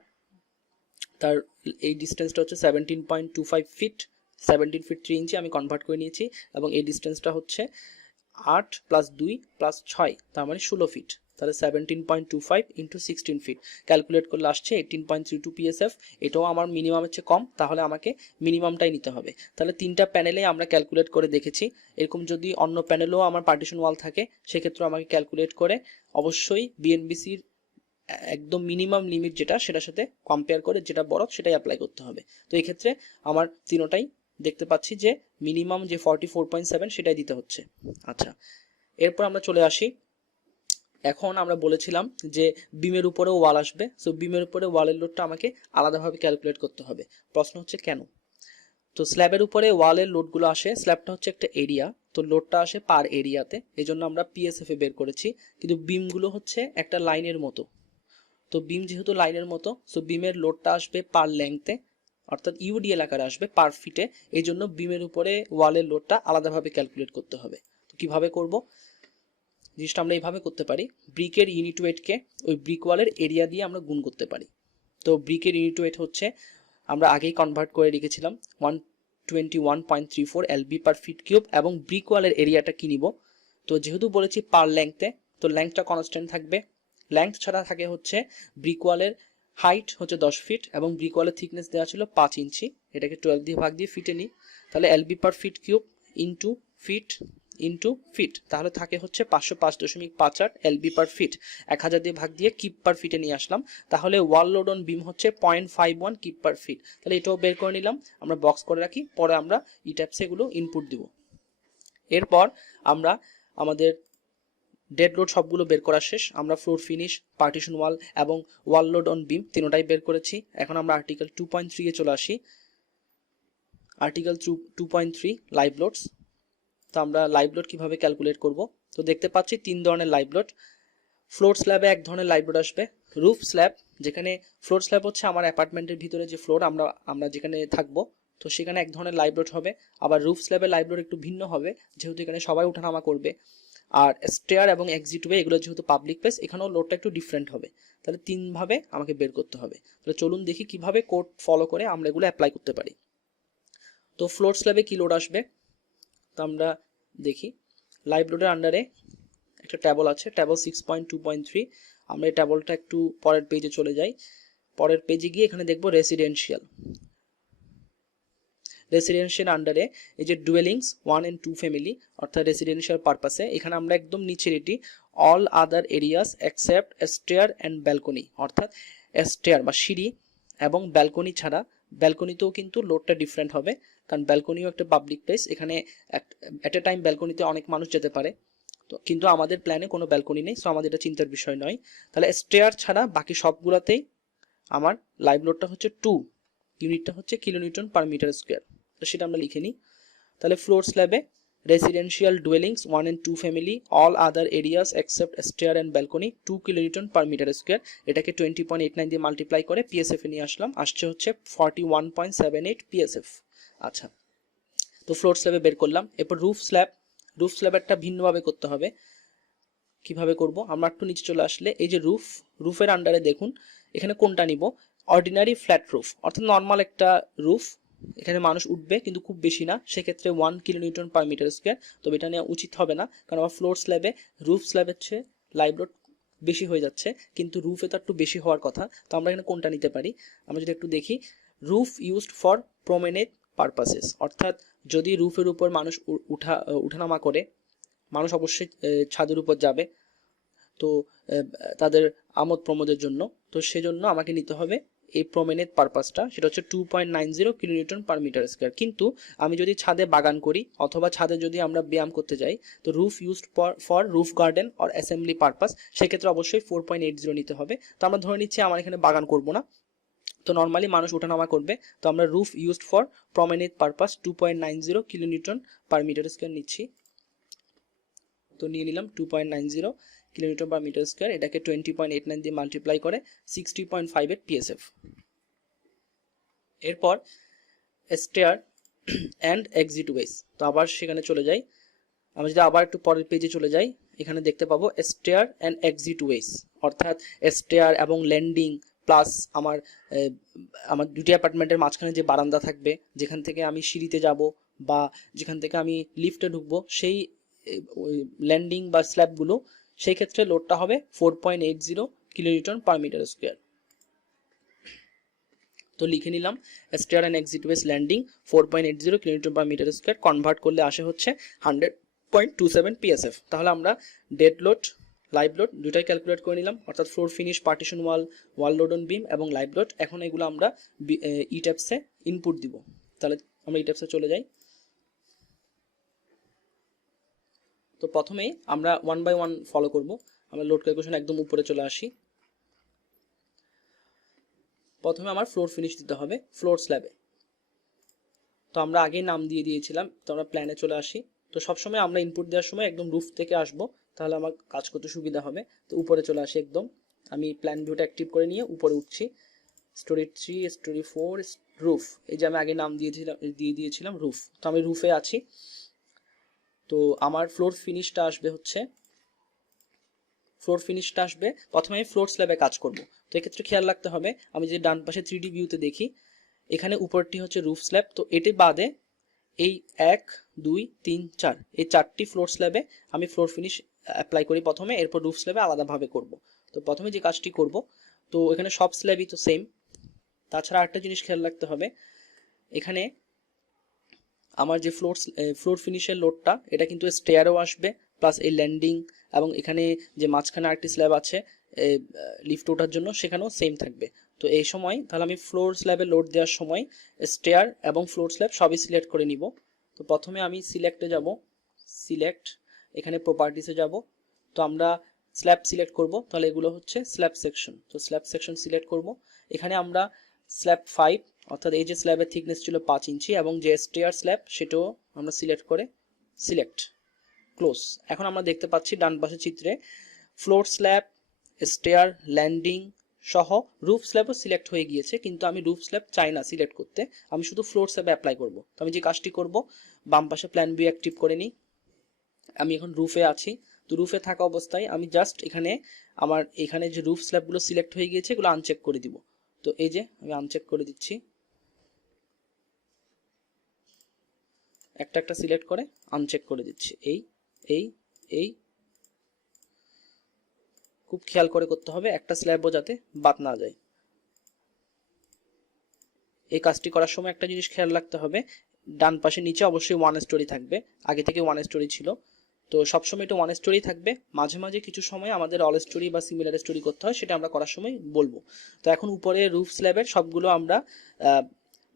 এই ডিস্টেন্সটা হচ্ছে 17.25 ফিট, 17 ফিট 3 ইঞ্চি আমি কনভার্ট করে নিয়েছি, এবং এই ডিস্টেন্সটা হচ্ছে 8 + 2 + 6, তার মানে 16 ফিট। তাহলে 17.25 ইন্টু 16 ফিট ক্যালকুলেট করলে আসছে 18.32 PSF। এটাও আমার মিনিমামের চেয়ে কম, তাহলে আমাকে মিনিমামটাই নিতে হবে। তাহলে তিনটা প্যানেলে আমরা ক্যালকুলেট করে দেখেছি। এরকম যদি অন্য প্যানেলেও আমার পার্টিশন ওয়াল থাকে সেক্ষেত্রে আমাকে ক্যালকুলেট করে অবশ্যই বিএনবিসির একদম মিনিমাম লিমিট যেটা সেটার সাথে কম্পেয়ার করে যেটা বড় সেটাই অ্যাপ্লাই করতে হবে। তো এই ক্ষেত্রে আমার তিনোটাই দেখতে পাচ্ছি যে মিনিমাম যে 44.7 সেটাই দিতে হচ্ছে। আচ্ছা, এরপর আমরা চলে আসি, এখন আমরা বলেছিলাম যে বিমের উপরেও ওয়াল আসবে, সো বিমের উপরে ওয়ালের লোডটা আমাকে আলাদাভাবে ক্যালকুলেট করতে হবে। প্রশ্ন হচ্ছে কেন? তো স্ল্যাবের উপরে ওয়ালের লোডগুলো আসে, স্ল্যাবটা হচ্ছে একটা এরিয়া, তো লোডটা আসে পার এরিয়াতে, এই জন্য আমরা PSF এ বের করেছি। কিন্তু বিমগুলো হচ্ছে একটা লাইনের মতো, তো বিম যেহেতু লাইনের মতো, সো বিমের লোডটা আসবে পার লেংথে, অর্থাৎ ইউডিএল আকারে আসবে পার ফিটে, এই জন্য বিমের উপরে ওয়ালের লোডটা আলাদাভাবে ক্যালকুলেট করতে হবে। তো কিভাবে করব? জিনিসটা আমরা এইভাবে করতে পারি, ব্রিকের ইউনিট ওয়েটকে ওই ব্রিক ওয়ালের এরিয়া দিয়ে আমরা গুণ করতে পারি। তো ব্রিকের ইউনিট ওয়েট হচ্ছে আমরা আগেই কনভার্ট করে রেখেছিলাম 121.34 LB পার ফিট কিউব, এবং ব্রিক ওয়ালের এরিয়াটা কি নিব, তো যেহেতু বলেছি পার লেংথে, তো লেংথটা কনস্ট্যান্ট থাকবে। লেংথ ছাড়া থাকে হচ্ছে ব্রিক ওয়ালের হাইট হচ্ছে 10 ফিট এবং ব্রিক ওয়ালের থিকনেস দেওয়া ছিল 5 ইঞ্চি, এটাকে 12 দিয়ে ভাগ দিয়ে ফিটে নিই, তাহলে LB per feet cube into feet, তাহলে থাকে হচ্ছে 505.58 LB পার ফিট, 1000 দিয়ে ভাগ দিয়ে কিপ পার ফিটে নিয়ে আসলাম, তাহলে ওয়াল লোড অন বিম হচ্ছে 0.51 কিপ পার ফিট। তাহলে এটাও বের করে নিলাম, আমরা বক্স করে রাখি, পরে আমরা ই টাইপস এগুলো ইনপুট দিব। এরপর আমরা আমাদের ডেড লোড সবগুলো বের করা শেষ, আমরা ফ্লোর ফিনিশ, পার্টিশন ওয়াল এবং ওয়াল লোড অন বিম তিনটাই বের করেছি। এখন আমরা আর্টিকেল 2.3 এ চলে আসি। Article 2.3 live loads. তো আমরা লাইভ লোড কীভাবে ক্যালকুলেট করব? তো দেখতে পাচ্ছি 3 ধরনের লাইভ লোড। ফ্লোর স্ল্যাবে এক ধরনের লাইভ লোড আসবে, রুফ স্ল্যাব, যেখানে ফ্লোর স্ল্যাব হচ্ছে আমার অ্যাপার্টমেন্টের ভিতরে যে ফ্লোর আমরা যেখানে থাকবো, তো সেখানে এক ধরনের লাইভ লোড হবে। আবার রুফ স্ল্যাবের লাইভ লোড একটু ভিন্ন হবে, যেহেতু এখানে সবাই ওঠানামা করবে। আর স্টেয়ার এবং এক্সিট ওয়ে এগুলো যেহেতু পাবলিক প্লেস, এখানেও লোডটা একটু ডিফারেন্ট হবে। তাহলে 3 ভাবে আমাকে বের করতে হবে। তাহলে চলুন দেখি কিভাবে কোড ফলো করে আমরা এগুলো অ্যাপ্লাই করতে পারি। তো ফ্লোর স্ল্যাবে কি লোড আসবে, তো আমরা দেখি লাইভ লোডের আন্ডারে একটা ট্যাবল আছে, ট্যাবল 6.2.3। আমরা এই ট্যাবলটা একটু পরের পেজে চলে যাই। পরের পেজে গিয়ে এখানে দেখব রেসিডেন্সিয়াল আন্ডারে এই যে ডুয়েলিংস 1 and 2 ফ্যামিলি, অর্থাৎ রেসিডেন্সিয়াল পারপাসে, এখানে আমরা একদম নিচের এটি all other areas except stair and balcony, অর্থাৎ স্টেয়ার বা সিঁড়ি এবং ব্যালকনি ছাড়া, ব্যালকনিতেও কিন্তু লোডটা ডিফারেন্ট হবে, কারণ ব্যালকনিও একটা পাবলিক প্লেস, এখানে অ্যাট এ টাইম ব্যালকনিতে অনেক মানুষ যেতে পারে। তো কিন্তু আমাদের প্ল্যানে কোনো ব্যালকনি নেই, সো আমাদের এটা চিন্তার বিষয় নয়। তাহলে স্টেয়ার ছাড়া বাকি সবগুলোতেই আমার লাইভ লোডটা হচ্ছে 2, ইউনিটটা হচ্ছে কিলোনিউটন পার মিটার স্কোয়ার। তো সেটা আমরা লিখে নিই। তাহলে ফ্লোর স্ল্যাবে residential dwellings 1 and 2 family all other areas except stair and balcony 2 kilonewton per metre square, এটাকে 20.89 দিয়ে মাল্টিপ্লাই করে PSF এ নিয়ে আসলাম, আসছে হচ্ছে 41.78 PSF। আচ্ছা, তো ফ্লোর স্ল্যাবে বের করলাম। এরপর রুফ স্ল্যাবেরটা ভিন্নভাবে করতে হবে। কিভাবে করব? আমরা একটু নিচে চলে আসলে এই যে রুফের আন্ডারে দেখুন এখানে কোনটা নিব, অর্ডিনারি ফ্ল্যাট রুফ, অর্থাৎ নর্মাল একটা রুফ, এখানে মানুষ উঠবে কিন্তু খুব বেশি না, সেক্ষেত্রে 1 কিলোনিউটন পার মিটার স্কোয়ার। তবে এটা নেওয়া উচিত হবে না, কারণ আমার ফ্লোর স্ল্যাবে রুফ স্ল্যাবের চেয়ে লাইভ লোড বেশি হয়ে যাচ্ছে, কিন্তু রুফে তো একটু বেশি হওয়ার কথা। তো আমরা এখানে কোনটা নিতে পারি, আমরা যদি একটু দেখি, রুফ ইউজড ফর প্রমেনেড পারপাসেস, অর্থাৎ যদি রুফের উপর মানুষ উঠানামা করে, মানুষ অবশ্যই ছাদের উপর যাবে, তো তাদের আমোদ প্রমোদের জন্য, তো সেজন্য আমাকে নিতে হবে এই প্রমেনেড পারপাসটা, সেটা হচ্ছে 2.90 কিলোনিউটন পার মিটার স্কোয়ার। কিন্তু আমি যদি ছাদে বাগান করি অথবা ছাদে যদি আমরা ব্যায়াম করতে যাই, তো roof used for roof garden or assembly purpose, সেক্ষেত্রে অবশ্যই 4.80 নিতে হবে। তো আমরা ধরে নিচ্ছি আমার এখানে বাগান করব না, তো নর্মালি মানুষ ওঠানামা করবে, তো আমরা roof used for promenade purpose 2.90 kilonewton per metre square নিচ্ছি। তো নিয়ে নিলাম 2.90 কিলোমিটার পার মিটার স্কোয়ার, এটাকে 20.89 দিয়ে মাল্টিপ্লাই করে 60.58 PSF। এরপর স্টেয়ার অ্যান্ড এক্সিট ওয়েজ, তো আবার সেখানে চলে যাই। আমরা যদি আবার একটু পরের পেজে চলে যাই, এখানে দেখতে পাবো স্টেয়ার অ্যান্ড এক্সিট ওয়েজ, অর্থাৎ স্টেয়ার এবং ল্যান্ডিং প্লাস আমার দুটি অ্যাপার্টমেন্টের মাঝখানে যে বারান্দা থাকবে, যেখান থেকে আমি সিঁড়িতে যাব বা যেখান থেকে আমি লিফটে ঢুকবো, সেই ল্যান্ডিং বা স্ল্যাবগুলো, সেই ক্ষেত্রে লোডটা হবে 4.80 কিলোনিউটন পার মিটার স্কোয়ার। তো লিখে নিলাম stair and exit ways landing 4.80 kilonewton per metre square, convert করলে আসে হচ্ছে 100.27 PSF। তাহলে আমরা ডেড লোড, লাইভ লোড দুটাই ক্যালকুলেট করে নিলাম, অর্থাৎ floor finish, partition wall, wall load on beam এবং লাইভ লোড। এখন এগুলো আমরা ই ট্যাপসে ইনপুট দিব। তাহলে আমরা ই ট্যাপসে চলে যাই। তো প্রথমেই আমরা 1 বাই 1 ফলো করব। আমরা লোড ক্যালকুলেশন একদম উপরে চলে আসি। প্রথমে আমার ফ্লোর ফিনিশ দিতে হবে ফ্লোর স্ল্যাবে, তো আমরা আগেই নাম দিয়ে দিয়েছিলাম। তো আমরা প্ল্যানে চলে আসি। তো সবসময় আমরা ইনপুট দেওয়ার সময় একদম রুফ থেকে আসবো, তাহলে আমার কাজ করতে সুবিধা হবে। তো উপরে চলে আসি একদম, আমি প্ল্যান ভিউটা অ্যাক্টিভ করে নিয়ে উপরে উঠছি। স্টোরি 3, স্টোরি 4, রুফ, এই যে আমি আগে নাম দিয়ে দিয়েছিলাম রুফ। তো আমি রুফে আছি। তো আমার ফ্লোর ফিনিশটা আসবে প্রথমে আমি ফ্লোর স্ল্যাবে কাজ করব। তো এক্ষেত্রে খেয়াল রাখতে হবে, আমি যদি ডান পাশে 3D ভিউতে দেখি, এখানে উপরটি হচ্ছে রুফ স্ল্যাব, তো এটি বাদে এই 1, 2, 3, 4 এই 4টি ফ্লোর স্ল্যাবে আমি ফ্লোর ফিনিশ অ্যাপ্লাই করি প্রথমে, এরপর রুফ স্ল্যাবে আলাদাভাবে করব। তো প্রথমে যে কাজটি করব, তো এখানে সব স্ল্যাবই তো সেম। তাছাড়া আরেকটা জিনিস খেয়াল রাখতে হবে, এখানে আমার যে ফ্লোর ফিনিশের লোডটা, এটা কিন্তু স্টেয়ারও আসবে, প্লাস এই ল্যান্ডিং এবং এখানে যে মাঝখানে আরেকটি স্ল্যাব আছে লিফট ওঠার জন্য, সেখানেও সেম থাকবে। তো এই সময় তাহলে আমি ফ্লোর স্ল্যাবে লোড দেওয়ার সময় স্টেয়ার এবং ফ্লোর স্ল্যাব সবই সিলেক্ট করে নিব। তো প্রথমে আমি সিলেক্টে যাব, সিলেক্ট, এখানে প্রপার্টিসে যাব। তো আমরা স্ল্যাব সিলেক্ট করব, তাহলে এগুলো হচ্ছে স্ল্যাব সেকশন। তো স্ল্যাব সেকশন সিলেক্ট করব। এখানে আমরা স্ল্যাব 5, অর্থাৎ এই যে স্ল্যাবের থিকনেস ছিল 5 ইঞ্চি এবং যে স্টেয়ার স্ল্যাব সেটাও আমরা সিলেক্ট করে সিলেক্ট ক্লোজ। এখন আমরা দেখতে পাচ্ছি ডান পাশে চিত্রে ফ্লোর স্ল্যাব, স্টেয়ার, ল্যান্ডিং সহ রুফ স্ল্যাবও সিলেক্ট হয়ে গিয়েছে, কিন্তু আমি রুফ স্ল্যাব চাই না সিলেক্ট করতে, আমি শুধু ফ্লোর স্ল্যাবে অ্যাপ্লাই করব। তো আমি যে কাজটি করব, বাম পাশে প্ল্যান বি অ্যাক্টিভ করে নিই। আমি এখন রুফে আছি। তো রুফে থাকা অবস্থায় আমি জাস্ট এখানে যে রুফ স্ল্যাবগুলো সিলেক্ট হয়ে গিয়েছে এগুলো আনচেক করে দিব। তো এই যে আমি আনচেক করে দিচ্ছি, একটা একটা সিলেক্ট করে আনচেক করে দিচ্ছি। এই খুব খেয়াল করে করতে হবে, একটা স্ল্যাবও যাতে বাদ না যায়। এই কাজটি করার সময় একটা জিনিস খেয়াল রাখতে হবে, ডান পাশে নিচে অবশ্যই 1 স্টোরি থাকবে, আগে থেকে 1 স্টোরি ছিল। তো সবসময় এটা 1 স্টোরি থাকবে, মাঝে মাঝে কিছু সময় আমাদের অল স্টোরি বা সিমিলার স্টোরি করতে হয়, সেটা আমরা করার সময় বলবো। তো এখন উপরে রুফ স্ল্যাবের সবগুলো আমরা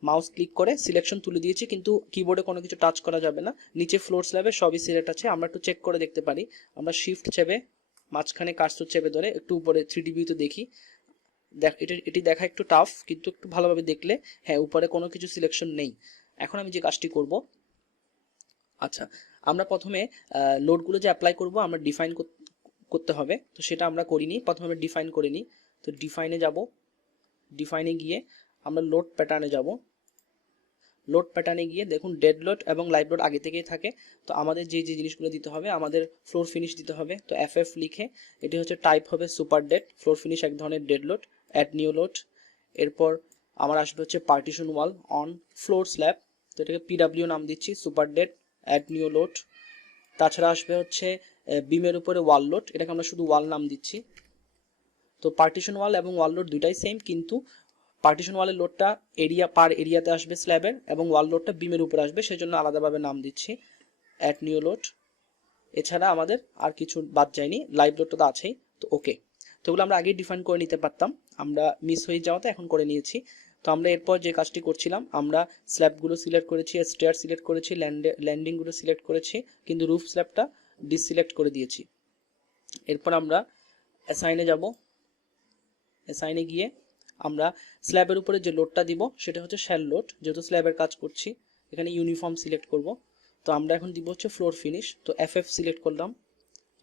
মাউস ক্লিক করে সিলেকশন তুলে দিয়েছি, কিন্তু কিবোর্ডে কোনো কিছু টাচ করা যাবে না। নিচে ফ্লোর স্ল্যাবে সবই সিলেক্ট আছে, আমরা একটু চেক করে দেখতে পারি। আমরা শিফট চেপে মাঝখানে কার্সর চেপে ধরে একটু উপরে 3D ভিউতে দেখি, এটি দেখা একটু টাফ, কিন্তু একটু ভালোভাবে দেখলে হ্যাঁ উপরে কোনো কিছু সিলেকশন নেই। এখন আমি যে কাজটি করব, আচ্ছা আমরা প্রথমে লোডগুলো যে অ্যাপ্লাই করব আমরা ডিফাইন করতে হবে। তো সেটা আমরা করিনি, প্রথমে আমরা ডিফাইন করে নিই। তো ডিফাইনে যাব, ডিফাইনে গিয়ে আমরা লোড প্যাটার্নে যাব। লোড প্যাটার্নে গিয়ে দেখুন ডেড লোড এবং লাইভ লোড আগে থেকেই থাকে। তো আমাদের যে জিনিসগুলো দিতে হবে, আমাদের ফ্লোর ফিনিশ দিতে হবে। তো FF লিখে, এটি হচ্ছে টাইপ হবে সুপার ডেড, ফ্লোর ফিনিশ এক ধরনের dead load, add new load. এরপর আমার আসবে হচ্ছে partition wall on floor slab, তো এটাকে পিডাব্লিউ নাম দিচ্ছি, super dead add new load. তাছাড়া আসবে হচ্ছে বিমের উপরে ওয়াল লোড, এটাকে আমরা শুধু ওয়াল নাম দিচ্ছি। তো পার্টিশন ওয়াল এবং ওয়াল লোড দুইটাই সেম, কিন্তু পার্টিশন ওয়ালের লোডটা এরিয়া পার এরিয়াতে আসবে স্ল্যাবের, এবং ওয়াল লোডটা বিমের উপরে আসবে, সেজন্য আলাদাভাবে নাম দিচ্ছি অ্যাড নিউ লোড। এছাড়া আমাদের আর কিছু বাদ যায়নি, লাইভ লোডটা তো আছেই। তো ওকে, তো এগুলো আমরা আগেই ডিফাইন করে নিতে পারতাম, আমরা মিস হয়ে যাওয়াতে এখন করে নিয়েছি। তো আমরা এরপর যে কাজটি করছিলাম, আমরা স্ল্যাবগুলো সিলেক্ট করেছি, স্টেয়ার সিলেক্ট করেছি, ল্যান্ডিংগুলো সিলেক্ট করেছি, কিন্তু রুফ স্ল্যাবটা ডিসিলেক্ট করে দিয়েছি। এরপর আমরা অ্যাসাইনে যাব, অ্যাসাইনে গিয়ে আমরা স্ল্যাবের উপরে যে লোডটা দিব সেটা হচ্ছে শ্যাল লোড, যেহেতু স্ল্যাবের কাজ করছি এখানে ইউনিফর্ম সিলেক্ট করব। তো আমরা এখন দিব হচ্ছে ফ্লোর ফিনিশ, তো FF সিলেক্ট করলাম।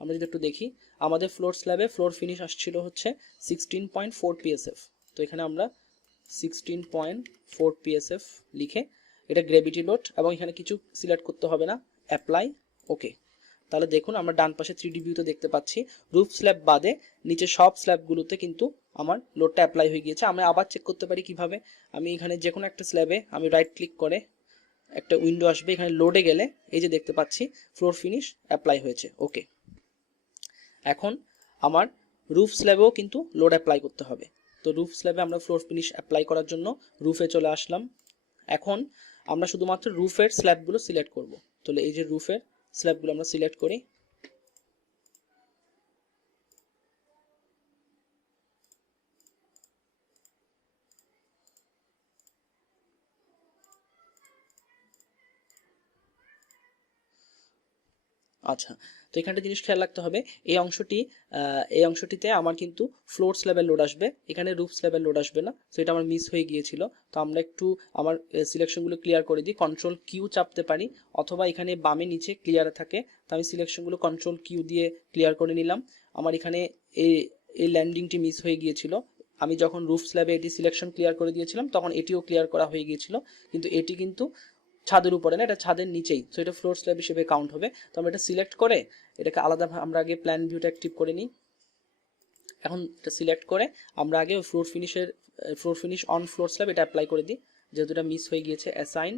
আমরা যদি একটু দেখি, আমাদের ফ্লোর স্ল্যাবে ফ্লোর ফিনিশ আসছিল হচ্ছে 16.4 PSF, তো এখানে আমরা 16.4 PSF লিখে এটা গ্র্যাভিটি লোড, এবং এখানে কিছু সিলেক্ট করতে হবে না, অ্যাপ্লাই ওকে। তাহলে দেখুন আমরা ডান পাশে 3D ভিউতে দেখতে পাচ্ছি রুফ স্ল্যাব বাদে নিচে সব স্ল্যাবগুলোতে কিন্তু আমার লোডটা অ্যাপ্লাই হয়ে গিয়েছে। আমরা আবার চেক করতে পারি কিভাবে, আমি এখানে যে কোনো একটা স্ল্যাবে আমি রাইট ক্লিক করে একটা উইন্ডো আসবে, এখানে লোডে গেলে এই যে দেখতে পাচ্ছি ফ্লোর ফিনিশ অ্যাপ্লাই হয়েছে, ওকে। এখন আমার রুফ স্ল্যাবেও কিন্তু লোড অ্যাপ্লাই করতে হবে, তো রুফ স্ল্যাবে আমরা ফ্লোর ফিনিশ অ্যাপ্লাই করার জন্য রুফে চলে আসলাম। এখন আমরা শুধুমাত্র রুফের স্ল্যাবগুলো সিলেক্ট করব, তাহলে এই যে রুফের স্ল্যাবগুলো আমরা সিলেক্ট করি। আচ্ছা, তো এখানটা জিনিস খেয়াল রাখতে হবে, এই অংশটিতে আমার কিন্তু ফ্লোর স্ল্যাবের লোড আসবে, এখানে রুফ স্ল্যাবের লোড আসবে না, তো এটা আমার মিস হয়ে গিয়েছিল। তো আমরা একটু আমার সিলেকশনগুলো ক্লিয়ার করে দিই, কন্ট্রোল কিউ চাপতে পারি, অথবা এখানে বামে নিচে ক্লিয়ার থাকে, তো আমি সিলেকশনগুলো কন্ট্রোল কিউ দিয়ে ক্লিয়ার করে নিলাম। আমার এখানে এই ল্যান্ডিংটি মিস হয়ে গিয়েছিল, আমি যখন রুফ স্ল্যাবে এটি সিলেকশন ক্লিয়ার করে দিয়েছিলাম তখন এটিও ক্লিয়ার করা হয়ে গিয়েছিল, কিন্তু এটি কিন্তু ছাদের উপরে না, এটা ছাদের নিচেই, তো এটা ফ্লোর স্ল্যাব হিসেবে কাউন্ট হবে। তো আমরা এটা সিলেক্ট করে এটাকে আলাদা, আমরা আগে প্ল্যান ভিউটা অ্যাক্টিভ করে নিই। এখন এটা সিলেক্ট করে আমরা আগে floor finish on floor slab এটা অ্যাপ্লাই করে দিই, যেহেতু এটা মিস হয়ে গিয়েছে। Assign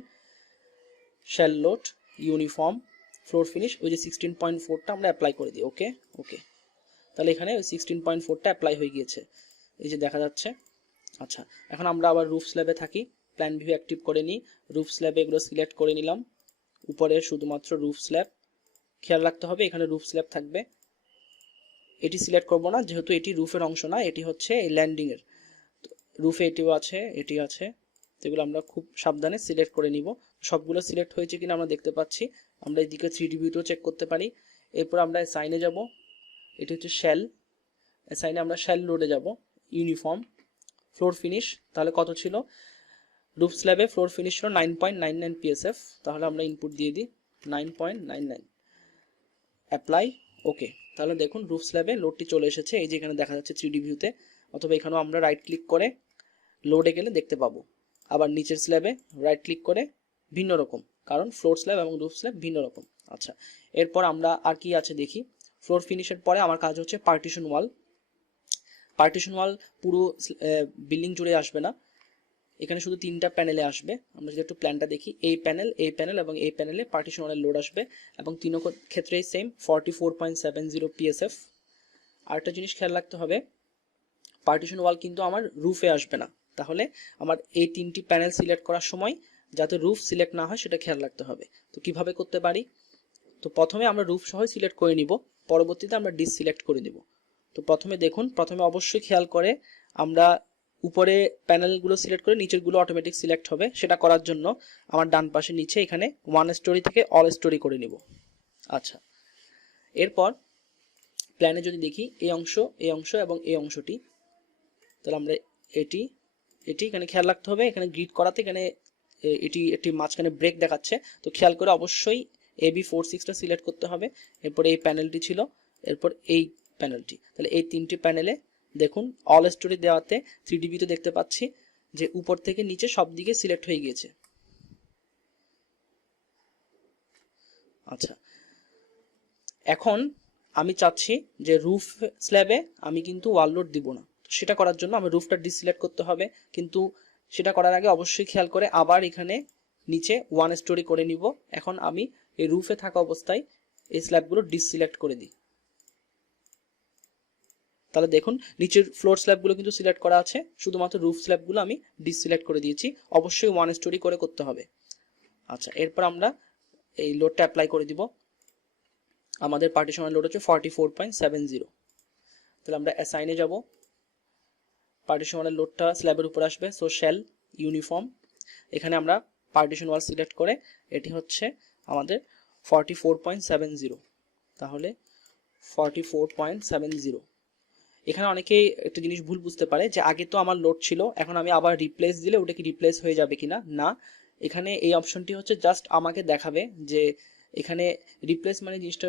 shall load uniform floor finish, ওই যে 16.4টা আমরা অ্যাপ্লাই করে দিই, ওকে ওকে। তাহলে এখানে ওই 16.4টা অ্যাপ্লাই হয়ে গিয়েছে, এই যে দেখা যাচ্ছে। আচ্ছা, এখন আমরা আবার রুফ স্ল্যাবে থাকি, প্ল্যান ভিউ অ্যাক্টিভ করে নিই, রুফ স্ল্যাবে এগুলো সিলেক্ট করে নিলাম, উপরে শুধুমাত্র রুফ স্ল্যাব, খেয়াল রাখতে হবে এখানে রুফ স্ল্যাব থাকবে, এটি সিলেক্ট করব না যেহেতু এটি রুফের অংশ না, এটি হচ্ছে এই ল্যান্ডিংয়ের। রুফে এটিও আছে, এটি আছে, এগুলো আমরা খুব সাবধানে সিলেক্ট করে নিব। সবগুলো সিলেক্ট হয়েছে কিনা আমরা দেখতে পাচ্ছি, আমরা এদিকে 3D ভিউতেও চেক করতে পারি। এরপর আমরা সাইনে যাব, এটি হচ্ছে শ্যাল, সাইনে আমরা শ্যাল লোডে যাব, ইউনিফর্ম ফ্লোর ফিনিশ, তাহলে কত ছিল, রুফ স্ল্যাবে ফ্লোর ফিনিশ ছিল 9.99 PSF, তাহলে আমরা ইনপুট দিয়ে দিই 9.99, অ্যাপ্লাই ওকে। তাহলে দেখুন রুফ স্ল্যাবে লোডটি চলে এসেছে, এই যে এখানে দেখা যাচ্ছে 3D ভিউতে, অথবা এখানেও আমরা রাইট ক্লিক করে লোডে গেলে দেখতে পাবো। আবার নিচের স্ল্যাবে রাইট ক্লিক করে ভিন্ন রকম, কারণ ফ্লোর স্ল্যাব এবং রুফ স্ল্যাব ভিন্ন রকম। আচ্ছা, এরপর আমরা আর কি আছে দেখি। ফ্লোর ফিনিশের পরে আমার কাজ হচ্ছে পার্টিশন ওয়াল। পার্টিশন ওয়াল পুরো বিল্ডিং জুড়ে আসবে না, এখানে শুধু 3টা প্যানেলে আসবে। আমরা যদি একটু প্ল্যানটা দেখি, এই প্যানেল এবং এই প্যানেলে পার্টিশন ওয়ালের লোড আসবে, এবং তিনও ক্ষেত্রেই সেম 44.70 PSF। আরেকটা জিনিস খেয়াল রাখতে হবে, পার্টিশন ওয়াল কিন্তু আমার রুফে আসবে না, তাহলে আমার এই 3টি প্যানেল সিলেক্ট করার সময় যাতে রুফ সিলেক্ট না হয় সেটা খেয়াল রাখতে হবে। তো কিভাবে করতে পারি, তো প্রথমে আমরা রুফ সহ সিলেক্ট করে নিব, পরবর্তীতে আমরা ডিসিলেক্ট করে দেব। তো প্রথমে দেখুন, প্রথমে অবশ্যই খেয়াল করে আমরা উপরে প্যানেলগুলো সিলেক্ট করে নিচেরগুলো অটোমেটিক সিলেক্ট হবে, সেটা করার জন্য আমার ডান পাশে নিচে এখানে ওয়ান স্টোরি থেকে অল স্টোরি করে নিব। আচ্ছা, এরপর প্ল্যানে যদি দেখি এই অংশ এবং এই অংশটি, তাহলে আমরা এটি এখানে খেয়াল রাখতে হবে, এখানে গ্রিড করাতে এখানে এটি মাঝখানে ব্রেক দেখাচ্ছে, তো খেয়াল করে অবশ্যই AB46টা সিলেক্ট করতে হবে। এরপর এই প্যানেলটি ছিল, এরপর এই প্যানেলটি, তাহলে এই 3টি প্যানেলে দেখুন অল স্টোরি দেওয়াতে 3D ভিউতে দেখতে পাচ্ছি যে উপর থেকে নিচে সব দিকে সিলেক্ট হয়ে গিয়েছে। আচ্ছা, এখন আমি চাচ্ছি যে রুফ স্ল্যাবে আমি কিন্তু ওয়াল লোড দিব না, সেটা করার জন্য আমি রুফটা ডিসিলেক্ট করতে হবে, কিন্তু সেটা করার আগে অবশ্যই খেয়াল করে আবার এখানে নিচে 1 স্টোরি করে নিব। এখন আমি এই রুফে থাকা অবস্থায় এই স্ল্যাবগুলো ডিসিলেক্ট করে দিই। তাহলে দেখুন নিচের ফ্লোর স্ল্যাবগুলো কিন্তু সিলেক্ট করা আছে, শুধুমাত্র রুফ স্ল্যাবগুলো আমি ডিসিলেক্ট করে দিয়েছি। অবশ্যই 1 স্টোরি করে করতে হবে। আচ্ছা, এরপর আমরা এই লোডটা অ্যাপ্লাই করে দিব। আমাদের পার্টিশনাল লোড হচ্ছে 44.70। তাহলে আমরা অ্যাসাইনে যাব, পার্টিশনাল লোডটা স্ল্যাবের উপর আসবে। সো শেল ইউনিফর্ম, এখানে আমরা পার্টিশন ওয়াল সিলেক্ট করে এটি হচ্ছে আমাদের 44.70। তাহলে 44.70। এখানে অনেকেই একটা জিনিস ভুল বুঝতে পারে যে আগে তো আমার লোড ছিল, এখন আমি আবার রিপ্লেস দিলে ওটা কি রিপ্লেস হয়ে যাবে কিনা। না, এখানে এই অপশনটি হচ্ছে জাস্ট আমাকে দেখাবে যে এখানে রিপ্লেস মানে জিনিসটা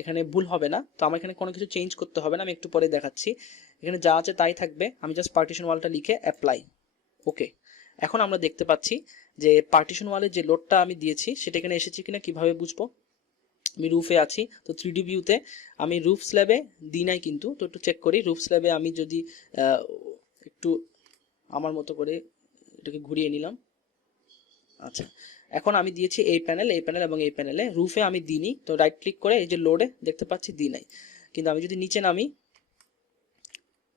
এখানে ভুল হবে না। তো আমার এখানে কোনো কিছু চেঞ্জ করতে হবে না, আমি একটু পরে দেখাচ্ছি। এখানে যা আছে তাই থাকবে, আমি জাস্ট পার্টিশন ওয়ালটা লিখে অ্যাপ্লাই। ওকে, এখন আমরা দেখতে পাচ্ছি যে পার্টিশন ওয়ালের যে লোডটা আমি দিয়েছি সেটা এখানে এসেছে কিনা কিভাবে বুঝবো। আমি রুফে আছি, তো 3D ভিউতে আমি রুফ স্ল্যাবে দিই নাই কিন্তু। তো একটু চেক করি রুফ স্ল্যাবে আমি যদি একটু আমার মতো করে এটাকে ঘুরিয়ে নিলাম। আচ্ছা, এখন আমি দিয়েছি এই প্যানেল এবং এই প্যানেলে, রুফে আমি দিইনি। তো রাইট ক্লিক করে এই যে লোডে দেখতে পাচ্ছি দিই নাই, কিন্তু আমি যদি নিচে নামি,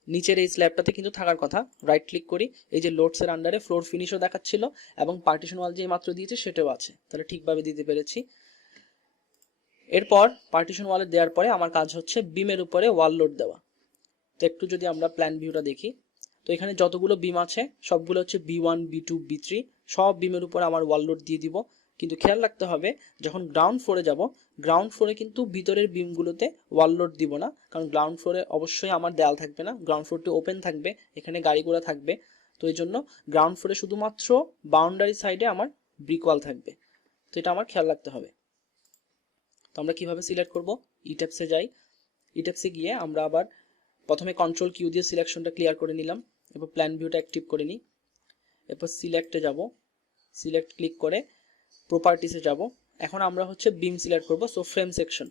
নিচের এই স্ল্যাবটাতে কিন্তু থাকার কথা। রাইট ক্লিক করি, এই যে লোডসের আন্ডারে ফ্লোর ফিনিশও দেখাচ্ছিল এবং পার্টিশন ওয়াল যে মাত্র দিয়েছে সেটাও আছে, তাহলে ঠিকভাবে দিতে পেরেছি। এরপর পার্টিশন ওয়ালে দেওয়ার পরে আমার কাজ হচ্ছে বিমের উপরে ওয়াল লোড দেওয়া। তো একটু যদি আমরা প্ল্যান ভিউটা দেখি, তো এখানে যতগুলো বিম আছে সবগুলো হচ্ছে B1 B2 B3, সব বিমের উপরে আমার ওয়াল লোড দিয়ে দিব। কিন্তু খেয়াল রাখতে হবে যখন গ্রাউন্ড ফ্লোরে যাব, গ্রাউন্ড ফ্লোরে কিন্তু ভিতরের বিমগুলোতে ওয়াল লোড দিব না, কারণ গ্রাউন্ড ফ্লোরে অবশ্যই আমার দেয়াল থাকবে না, গ্রাউন্ড ফ্লোরটি ওপেন থাকবে, এখানে গাড়ি ঘোড়া থাকবে। তো এই জন্য গ্রাউন্ড ফ্লোরে শুধুমাত্র বাউন্ডারি সাইডে আমার ব্রিক ওয়াল থাকবে। তো এটা আমার খেয়াল রাখতে হবে। তো আমরা কিভাবে সিলেক্ট করব, ইট্যাপসে যাই, ইট্যাপসে গিয়ে আমরা আবার প্রথমে কন্ট্রোল কিউ দিয়ে সিলেকশনটা ক্লিয়ার করে নিলাম, এরপর প্ল্যান ভিউটা অ্যাক্টিভ করে নিই, এরপর সিলেক্টে যাব, সিলেক্ট ক্লিক করে প্রপার্টিসে যাব। এখন আমরা হচ্ছে বিম সিলেক্ট করব। সো ফ্রেম সেকশন,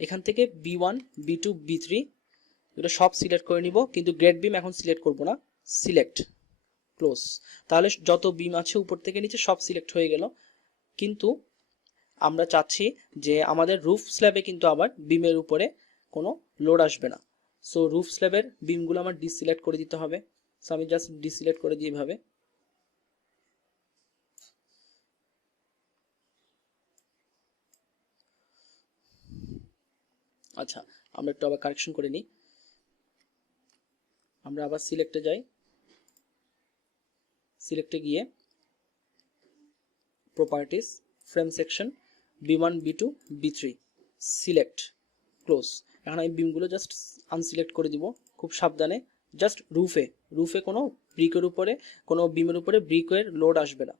এখান থেকে B1 B2 B3 এগুলো সব সিলেক্ট করে নিব, কিন্তু গ্রেড বিম এখন সিলেক্ট করব না, সিলেক্ট ক্লোজ। তাহলে যত বিম আছে উপর থেকে নিচে সব সিলেক্ট হয়ে গেল। কিন্তু আমরা চাচ্ছি যে আমাদের রুফ স্ল্যাবে কিন্তু আবার বিমের উপরে কোনো লোড আসবে না। সো রুফ স্ল্যাবের বিমগুলো আমার ডিসিলেক্ট করে দিতে হবে। সো আমি জাস্ট ডিসিলেক্ট করে দিই এভাবে। আচ্ছা, আমরা একটু আবার কারেকশন করে নিই। আমরা আবার সিলেক্টে যাই, সিলেক্টে গিয়ে properties, frame section, B1 B2 B3 select close. এখন আমি বিমগুলো জাস্ট আনসিলেক্ট করে দিব খুব সাবধানে। জাস্ট রুফে কোনো ব্রিকের উপরে, কোনো বিমের উপরে ব্রিকের লোড আসবে না।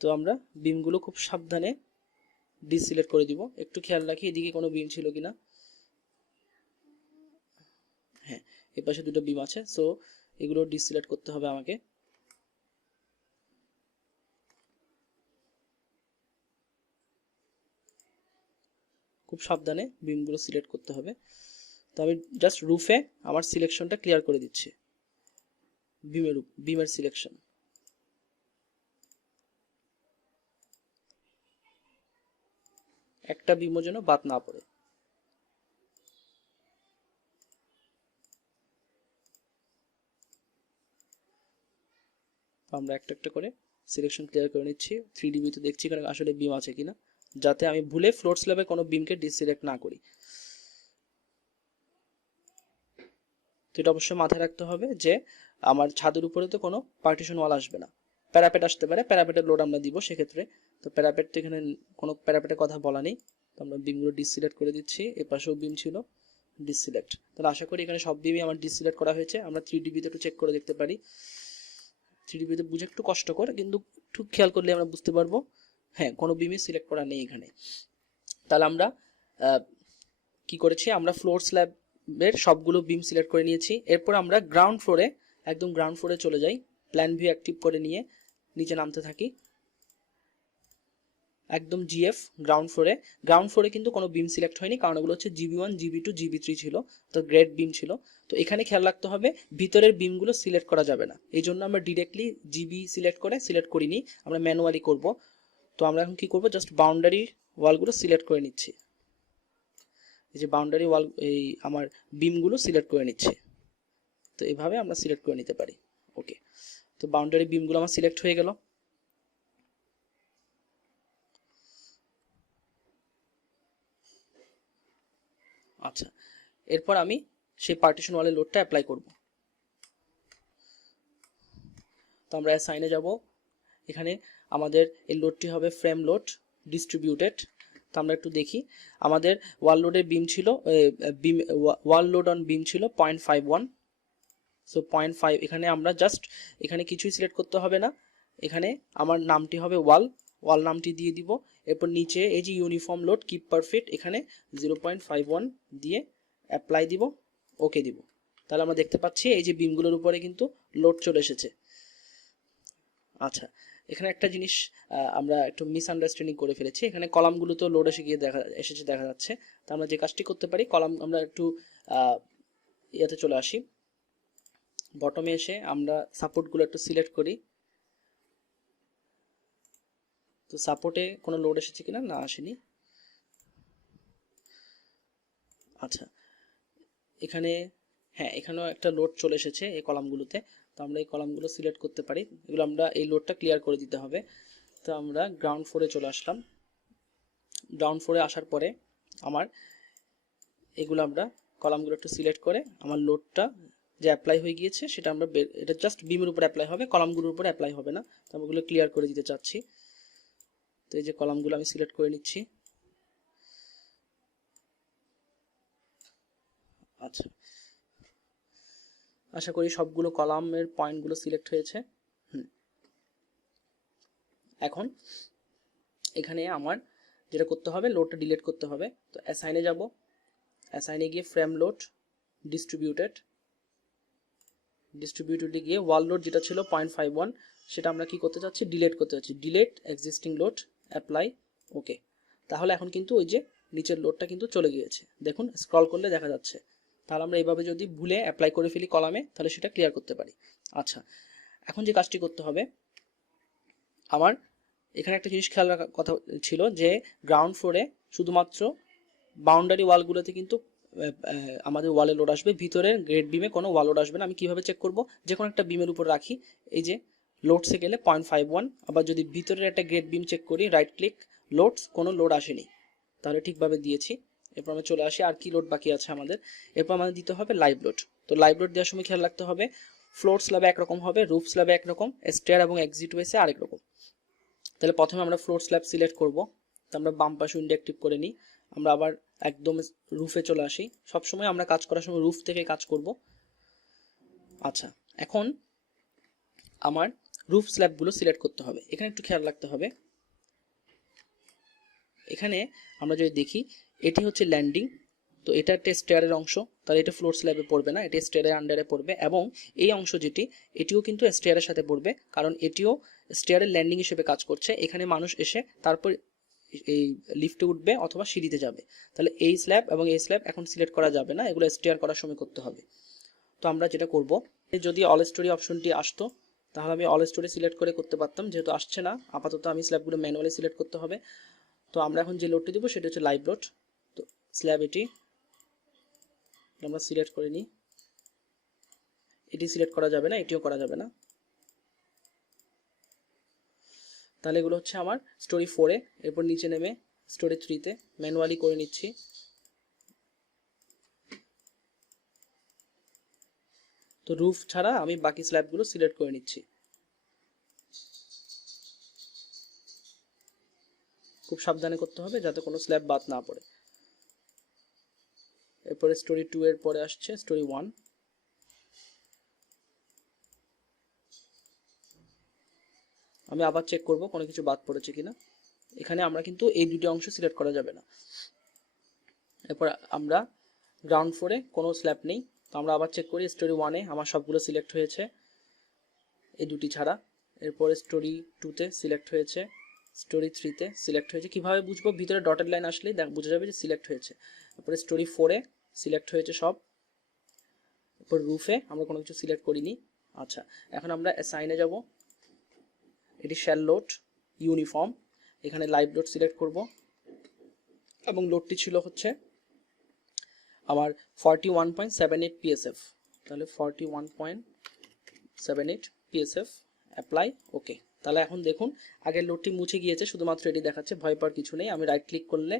তো আমরা বিমগুলো খুব সাবধানে ডিসিলেক্ট করে দিব। একটু খেয়াল রাখি এদিকে কোনো বিম ছিল কিনা। হ্যাঁ, এর পাশে দুটো বিম আছে, সো এগুলো ডিসিলেক্ট করতে হবে আমাকে। খুব সাবধানে বিমগুলো সিলেক্ট করতে হবে। তো আমি জাস্ট রুফে আমার সিলেকশনটা ক্লিয়ার করে দিচ্ছি, বিমের সিলেকশন। একটা বিমও যেন বাদ না পড়ে। আমরা একটা একটা করে সিলেকশন ক্লিয়ার করে নিচ্ছি। 3D ভিউতে দেখছি এখানে আসলে বিম আছে কিনা, যাতে আমি ভুলে ফ্লোর স্ল্যাবে কোনো বিমকে ডিসিলেক্ট না করি। তো এটা অবশ্যই মাথায় রাখতে হবে যে আমার ছাদের উপরে তো কোনো পার্টিশন ওয়াল আসবে না, প্যারাপেট আসতে পারে, প্যারাপেটের লোড আমরা দিব সেক্ষেত্রে। তো প্যারাপেট তো এখানে কোনো প্যারাপেটের কথা বলা নেই, তো আমরা বিমগুলো ডিসিলেক্ট করে দিচ্ছি। এ পাশেও বিম ছিল, ডিসিলেক্ট। তাহলে আশা করি এখানে সব বিমই আমার ডিসিলেক্ট করা হয়েছে। আমরা 3D ভিউতে একটু চেক করে দেখতে পারি। 3D ভিউতে বুঝে একটু কষ্টকর, কিন্তু একটু খেয়াল করলে আমরা বুঝতে পারবো। হ্যাঁ, কোনো বিমই সিলেক্ট করা নেই এখানে। তাহলে আমরা কি করেছি, আমরা ফ্লোর স্ল্যাবের সবগুলো বিম সিলেক্ট করে নিয়েছি। এরপর আমরা গ্রাউন্ড ফ্লোরে, একদম গ্রাউন্ড ফ্লোরে চলে যাই, প্ল্যান ভিউ অ্যাক্টিভ করে নিয়ে নিচে নামতে থাকি। একদম জিএফ গ্রাউন্ড ফ্লোরে কিন্তু কোনো বিম সিলেক্ট হয়নি, কারণ ওগুলো হচ্ছে জিবি1, জিবি2, জিবি3 ছিল, তো গ্রেড বিম ছিল। তো এখানে খেয়াল রাখতে হবে ভিতরের বিমগুলো সিলেক্ট করা যাবে না, এই জন্য আমরা ডিরেক্টলি জিবি সিলেক্ট করিনি, আমরা ম্যানুয়ালি করব। তো আমরা এখন কি করব, জাস্ট বাউন্ডারি ওয়ালগুলো সিলেক্ট করে নিচ্ছি। এই যে বাউন্ডারি ওয়াল, এই আমার বিমগুলো সিলেক্ট করে নিচ্ছে। তো এইভাবে আমরা সিলেক্ট করে নিতে পারি। ওকে, তো বাউন্ডারি বিমগুলো আমার সিলেক্ট হয়ে গেল। আচ্ছা, এরপর আমি সেই পার্টিশন ওয়ালের লোডটা অ্যাপ্লাই করব। তো আমরা অ্যাসাইনে যাব, এখানে আমাদের এই লোডটি হবে ফ্রেম লোড ডিস্ট্রিবিউটেড। তো আমরা একটু দেখি, আমাদের ওয়াল লোডের বিম ছিল, ওয়াল লোড অন বিম ছিল 0.51। সো 0.5, এখানে আমরা জাস্ট এখানে কিছুই সিলেক্ট করতে হবে না, এখানে আমার নামটি হবে ওয়াল নামটি দিয়ে দিব। এরপর নিচে এই যে ইউনিফর্ম লোড কিপ পারফেক্ট, এখানে 0.51 দিয়ে অ্যাপ্লাই দিব, ওকে দিব। তাহলে আমরা দেখতে পাচ্ছি এই যে বিমগুলোর উপরে কিন্তু লোড চলে এসেছে। আচ্ছা, এখানে একটা জিনিস আমরা একটু মিসআন্ডারস্ট্যান্ডিং করে ফেলেছি, এখানে কলামগুলো তো লোড এসেছে দেখা যাচ্ছে। তো আমরা যে কাজটি করতে পারি, কলাম আমরা একটু ইয়াতে চলে আসি, বটমে এসে আমরা সাপোর্টগুলো একটু সিলেক্ট করি। তো সাপোর্টে কোনো লোড এসেছে কিনা, না আসেনি। আচ্ছা, এখানে হ্যাঁ, এখানেও একটা লোড চলে এসেছে এই কলামগুলোতে। তো আমরা এই কলামগুলো সিলেক্ট করতে পারি, এগুলো আমরা এই লোডটা ক্লিয়ার করে দিতে হবে। তো আমরা গ্রাউন্ড ফ্লোরে চলে আসলাম। গ্রাউন্ড ফ্লোরে আসার পরে আমার এগুলো আমরা কলামগুলো একটু সিলেক্ট করে আমার লোডটা যে অ্যাপ্লাই হয়ে গিয়েছে সেটা আমরা এটা জাস্ট বিমের উপর অ্যাপ্লাই হবে, কলামগুলোর উপর অ্যাপ্লাই হবে না। তো আমি ওগুলো ক্লিয়ার করে দিতে চাচ্ছি। তো এই যে কলামগুলো আমি সিলেক্ট করে নিচ্ছি। আচ্ছা, আশা করি সবগুলো কলামের পয়েন্টগুলো সিলেক্ট হয়েছে। এখন এখানে আমার যেটা করতে হবে, লোডটা ডিলিট করতে হবে। তো অ্যাসাইনে যাব, অ্যাসাইনে গিয়ে ফ্রেম লোড ডিস্ট্রিবিউটেডে গিয়ে ওয়াল লোড যেটা ছিল 0.51, সেটা আমরা কি করতে চাচ্ছি, ডিলিট করতে চাচ্ছি। ডিলিট এক্সিস্টিং লোড, অ্যাপ্লাই, ওকে। তাহলে এখন কিন্তু ওই যে নিচের লোডটা কিন্তু চলে গিয়েছে, দেখুন স্ক্রল করলে দেখা যাচ্ছে। তাহলে আমরা এইভাবে যদি ভুলে অ্যাপ্লাই করে ফেলি কলামে, তাহলে সেটা ক্লিয়ার করতে পারি। আচ্ছা, এখন যে কাজটি করতে হবে, আমার এখানে একটা জিনিস খেয়াল রাখার কথা ছিল যে গ্রাউন্ড ফ্লোরে শুধুমাত্র বাউন্ডারি ওয়ালগুলোতে কিন্তু আমাদের ওয়ালে লোড আসবে, ভিতরের গ্রেড বিমে কোনো ওয়াল লোড আসবে না। আমি কিভাবে চেক করব, যে কোনো একটা বিমের উপর রাখি, এই যে লোডসে গেলে 0.51, আবার যদি ভিতরের একটা গ্রেড বিম চেক করি, রাইট ক্লিক লোডস, কোনো লোড আসেনি, তাহলে ঠিকভাবে দিয়েছি। এরপর আমরা চলে আসি, আর কি লোড বাকি আছে আমাদের। এরপর আমাদের দিতে হবে লাইভ লোড। তো লাইভ লোড দেওয়ার সময় খেয়াল রাখতে হবে, ফ্লোর স্ল্যাবে একরকম হবে, রুফ স্ল্যাবে একরকম, স্টেয়ার এবং এক্সিট ওয়েসে আরেক রকম। তাহলে প্রথমে আমরা ফ্লোর স্ল্যাব সিলেক্ট করব। তো আমরা বাম পাশে উইন্ডো অ্যাক্টিভ করে নিই, আমরা আবার একদম রুফে চলে আসি। সবসময় আমরা কাজ করার সময় রুফ থেকে কাজ করব। আচ্ছা, এখন আমার রুফ স্ল্যাবগুলো সিলেক্ট করতে হবে। এখানে একটু খেয়াল রাখতে হবে, এখানে আমরা যদি দেখি এটি হচ্ছে ল্যান্ডিং, তো এটা একটা স্টেয়ারের অংশ, তাহলে এটা ফ্লোর স্ল্যাবে পড়বে না, এটা স্টেয়ারের আন্ডারে পড়বে। এবং এই অংশ যেটি, এটিও কিন্তু স্টেয়ারের সাথে পড়বে, কারণ এটিও স্টেয়ারের ল্যান্ডিং হিসেবে কাজ করছে। এখানে মানুষ এসে তারপর এই লিফটে উঠবে অথবা সিঁড়িতে যাবে। তাহলে এই স্ল্যাব এবং এই স্ল্যাব এখন সিলেক্ট করা যাবে না, এগুলো স্টেয়ার করার সময় করতে হবে। তো আমরা যেটা করব, যদি অল স্টোরি অপশনটি আসতো তাহলে আমি অল স্টোরি সিলেক্ট করে করতে পারতাম, যেহেতু আসছে না আপাতত আমি স্ল্যাবগুলো ম্যানুয়ালি সিলেক্ট করতে হবে। তো আমরা এখন যে লোডটি দেবো সেটা হচ্ছে লাইভ লোড। তো স্ল্যাব এটি আমরা সিলেক্ট করে নিই, এটি সিলেক্ট করা যাবে না, এটিও করা যাবে না। তাহলে এগুলো হচ্ছে আমার স্টোরি 4-এ। এরপর নিচে নেমে স্টোরি 3-তে ম্যানুয়ালি করে নিচ্ছি। তো রুফ ছাড়া আমি বাকি স্ল্যাবগুলো সিলেক্ট করে নিচ্ছি। খুব সাবধানে করতে হবে যাতে কোনো স্ল্যাব বাদ না পড়ে। এরপরে স্টোরি 2 এর পরে আসছে স্টোরি 1। আমি আবার চেক করব কোনো কিছু বাদ পড়েছে কিনা। এখানে আমরা কিন্তু এই দুটি অংশ সিলেক্ট করা যাবে না। এরপর আমরা গ্রাউন্ড ফ্লোরে কোনো স্ল্যাব নেই, তো আমরা আবার চেক করি। স্টোরি 1-এ আমার সবগুলো সিলেক্ট হয়েছে এই দুটি ছাড়া। এরপরে স্টোরি 2-তে সিলেক্ট হয়েছে, স্টোরি 3-তে সিলেক্ট হয়েছে। কিভাবে বুঝবো? ভিতরে ডটেড লাইন আসলেই বোঝা যাবে যে সিলেক্ট হয়েছে। তারপরে স্টোরি 4-এ সিলেক্ট হয়েছে সব। তারপর রুফে আমরা কোনো কিছু সিলেক্ট করিনি। আচ্ছা, এখন আমরা অ্যাসাইনে যাব। এটি শ্যাল লোড ইউনিফর্ম, এখানে লাইভ লোড সিলেক্ট করব এবং লোডটি ছিল হচ্ছে আমার 41.78 PSF। তাহলে 41.78 PSF, অ্যাপ্লাই, ওকে। তাহলে এখন দেখুন আগের লোডটি মুছে গিয়েছে, শুধুমাত্র এটি দেখাচ্ছে, ভয় পাওয়ার কিছু নেই। আমি রাইট ক্লিক করলে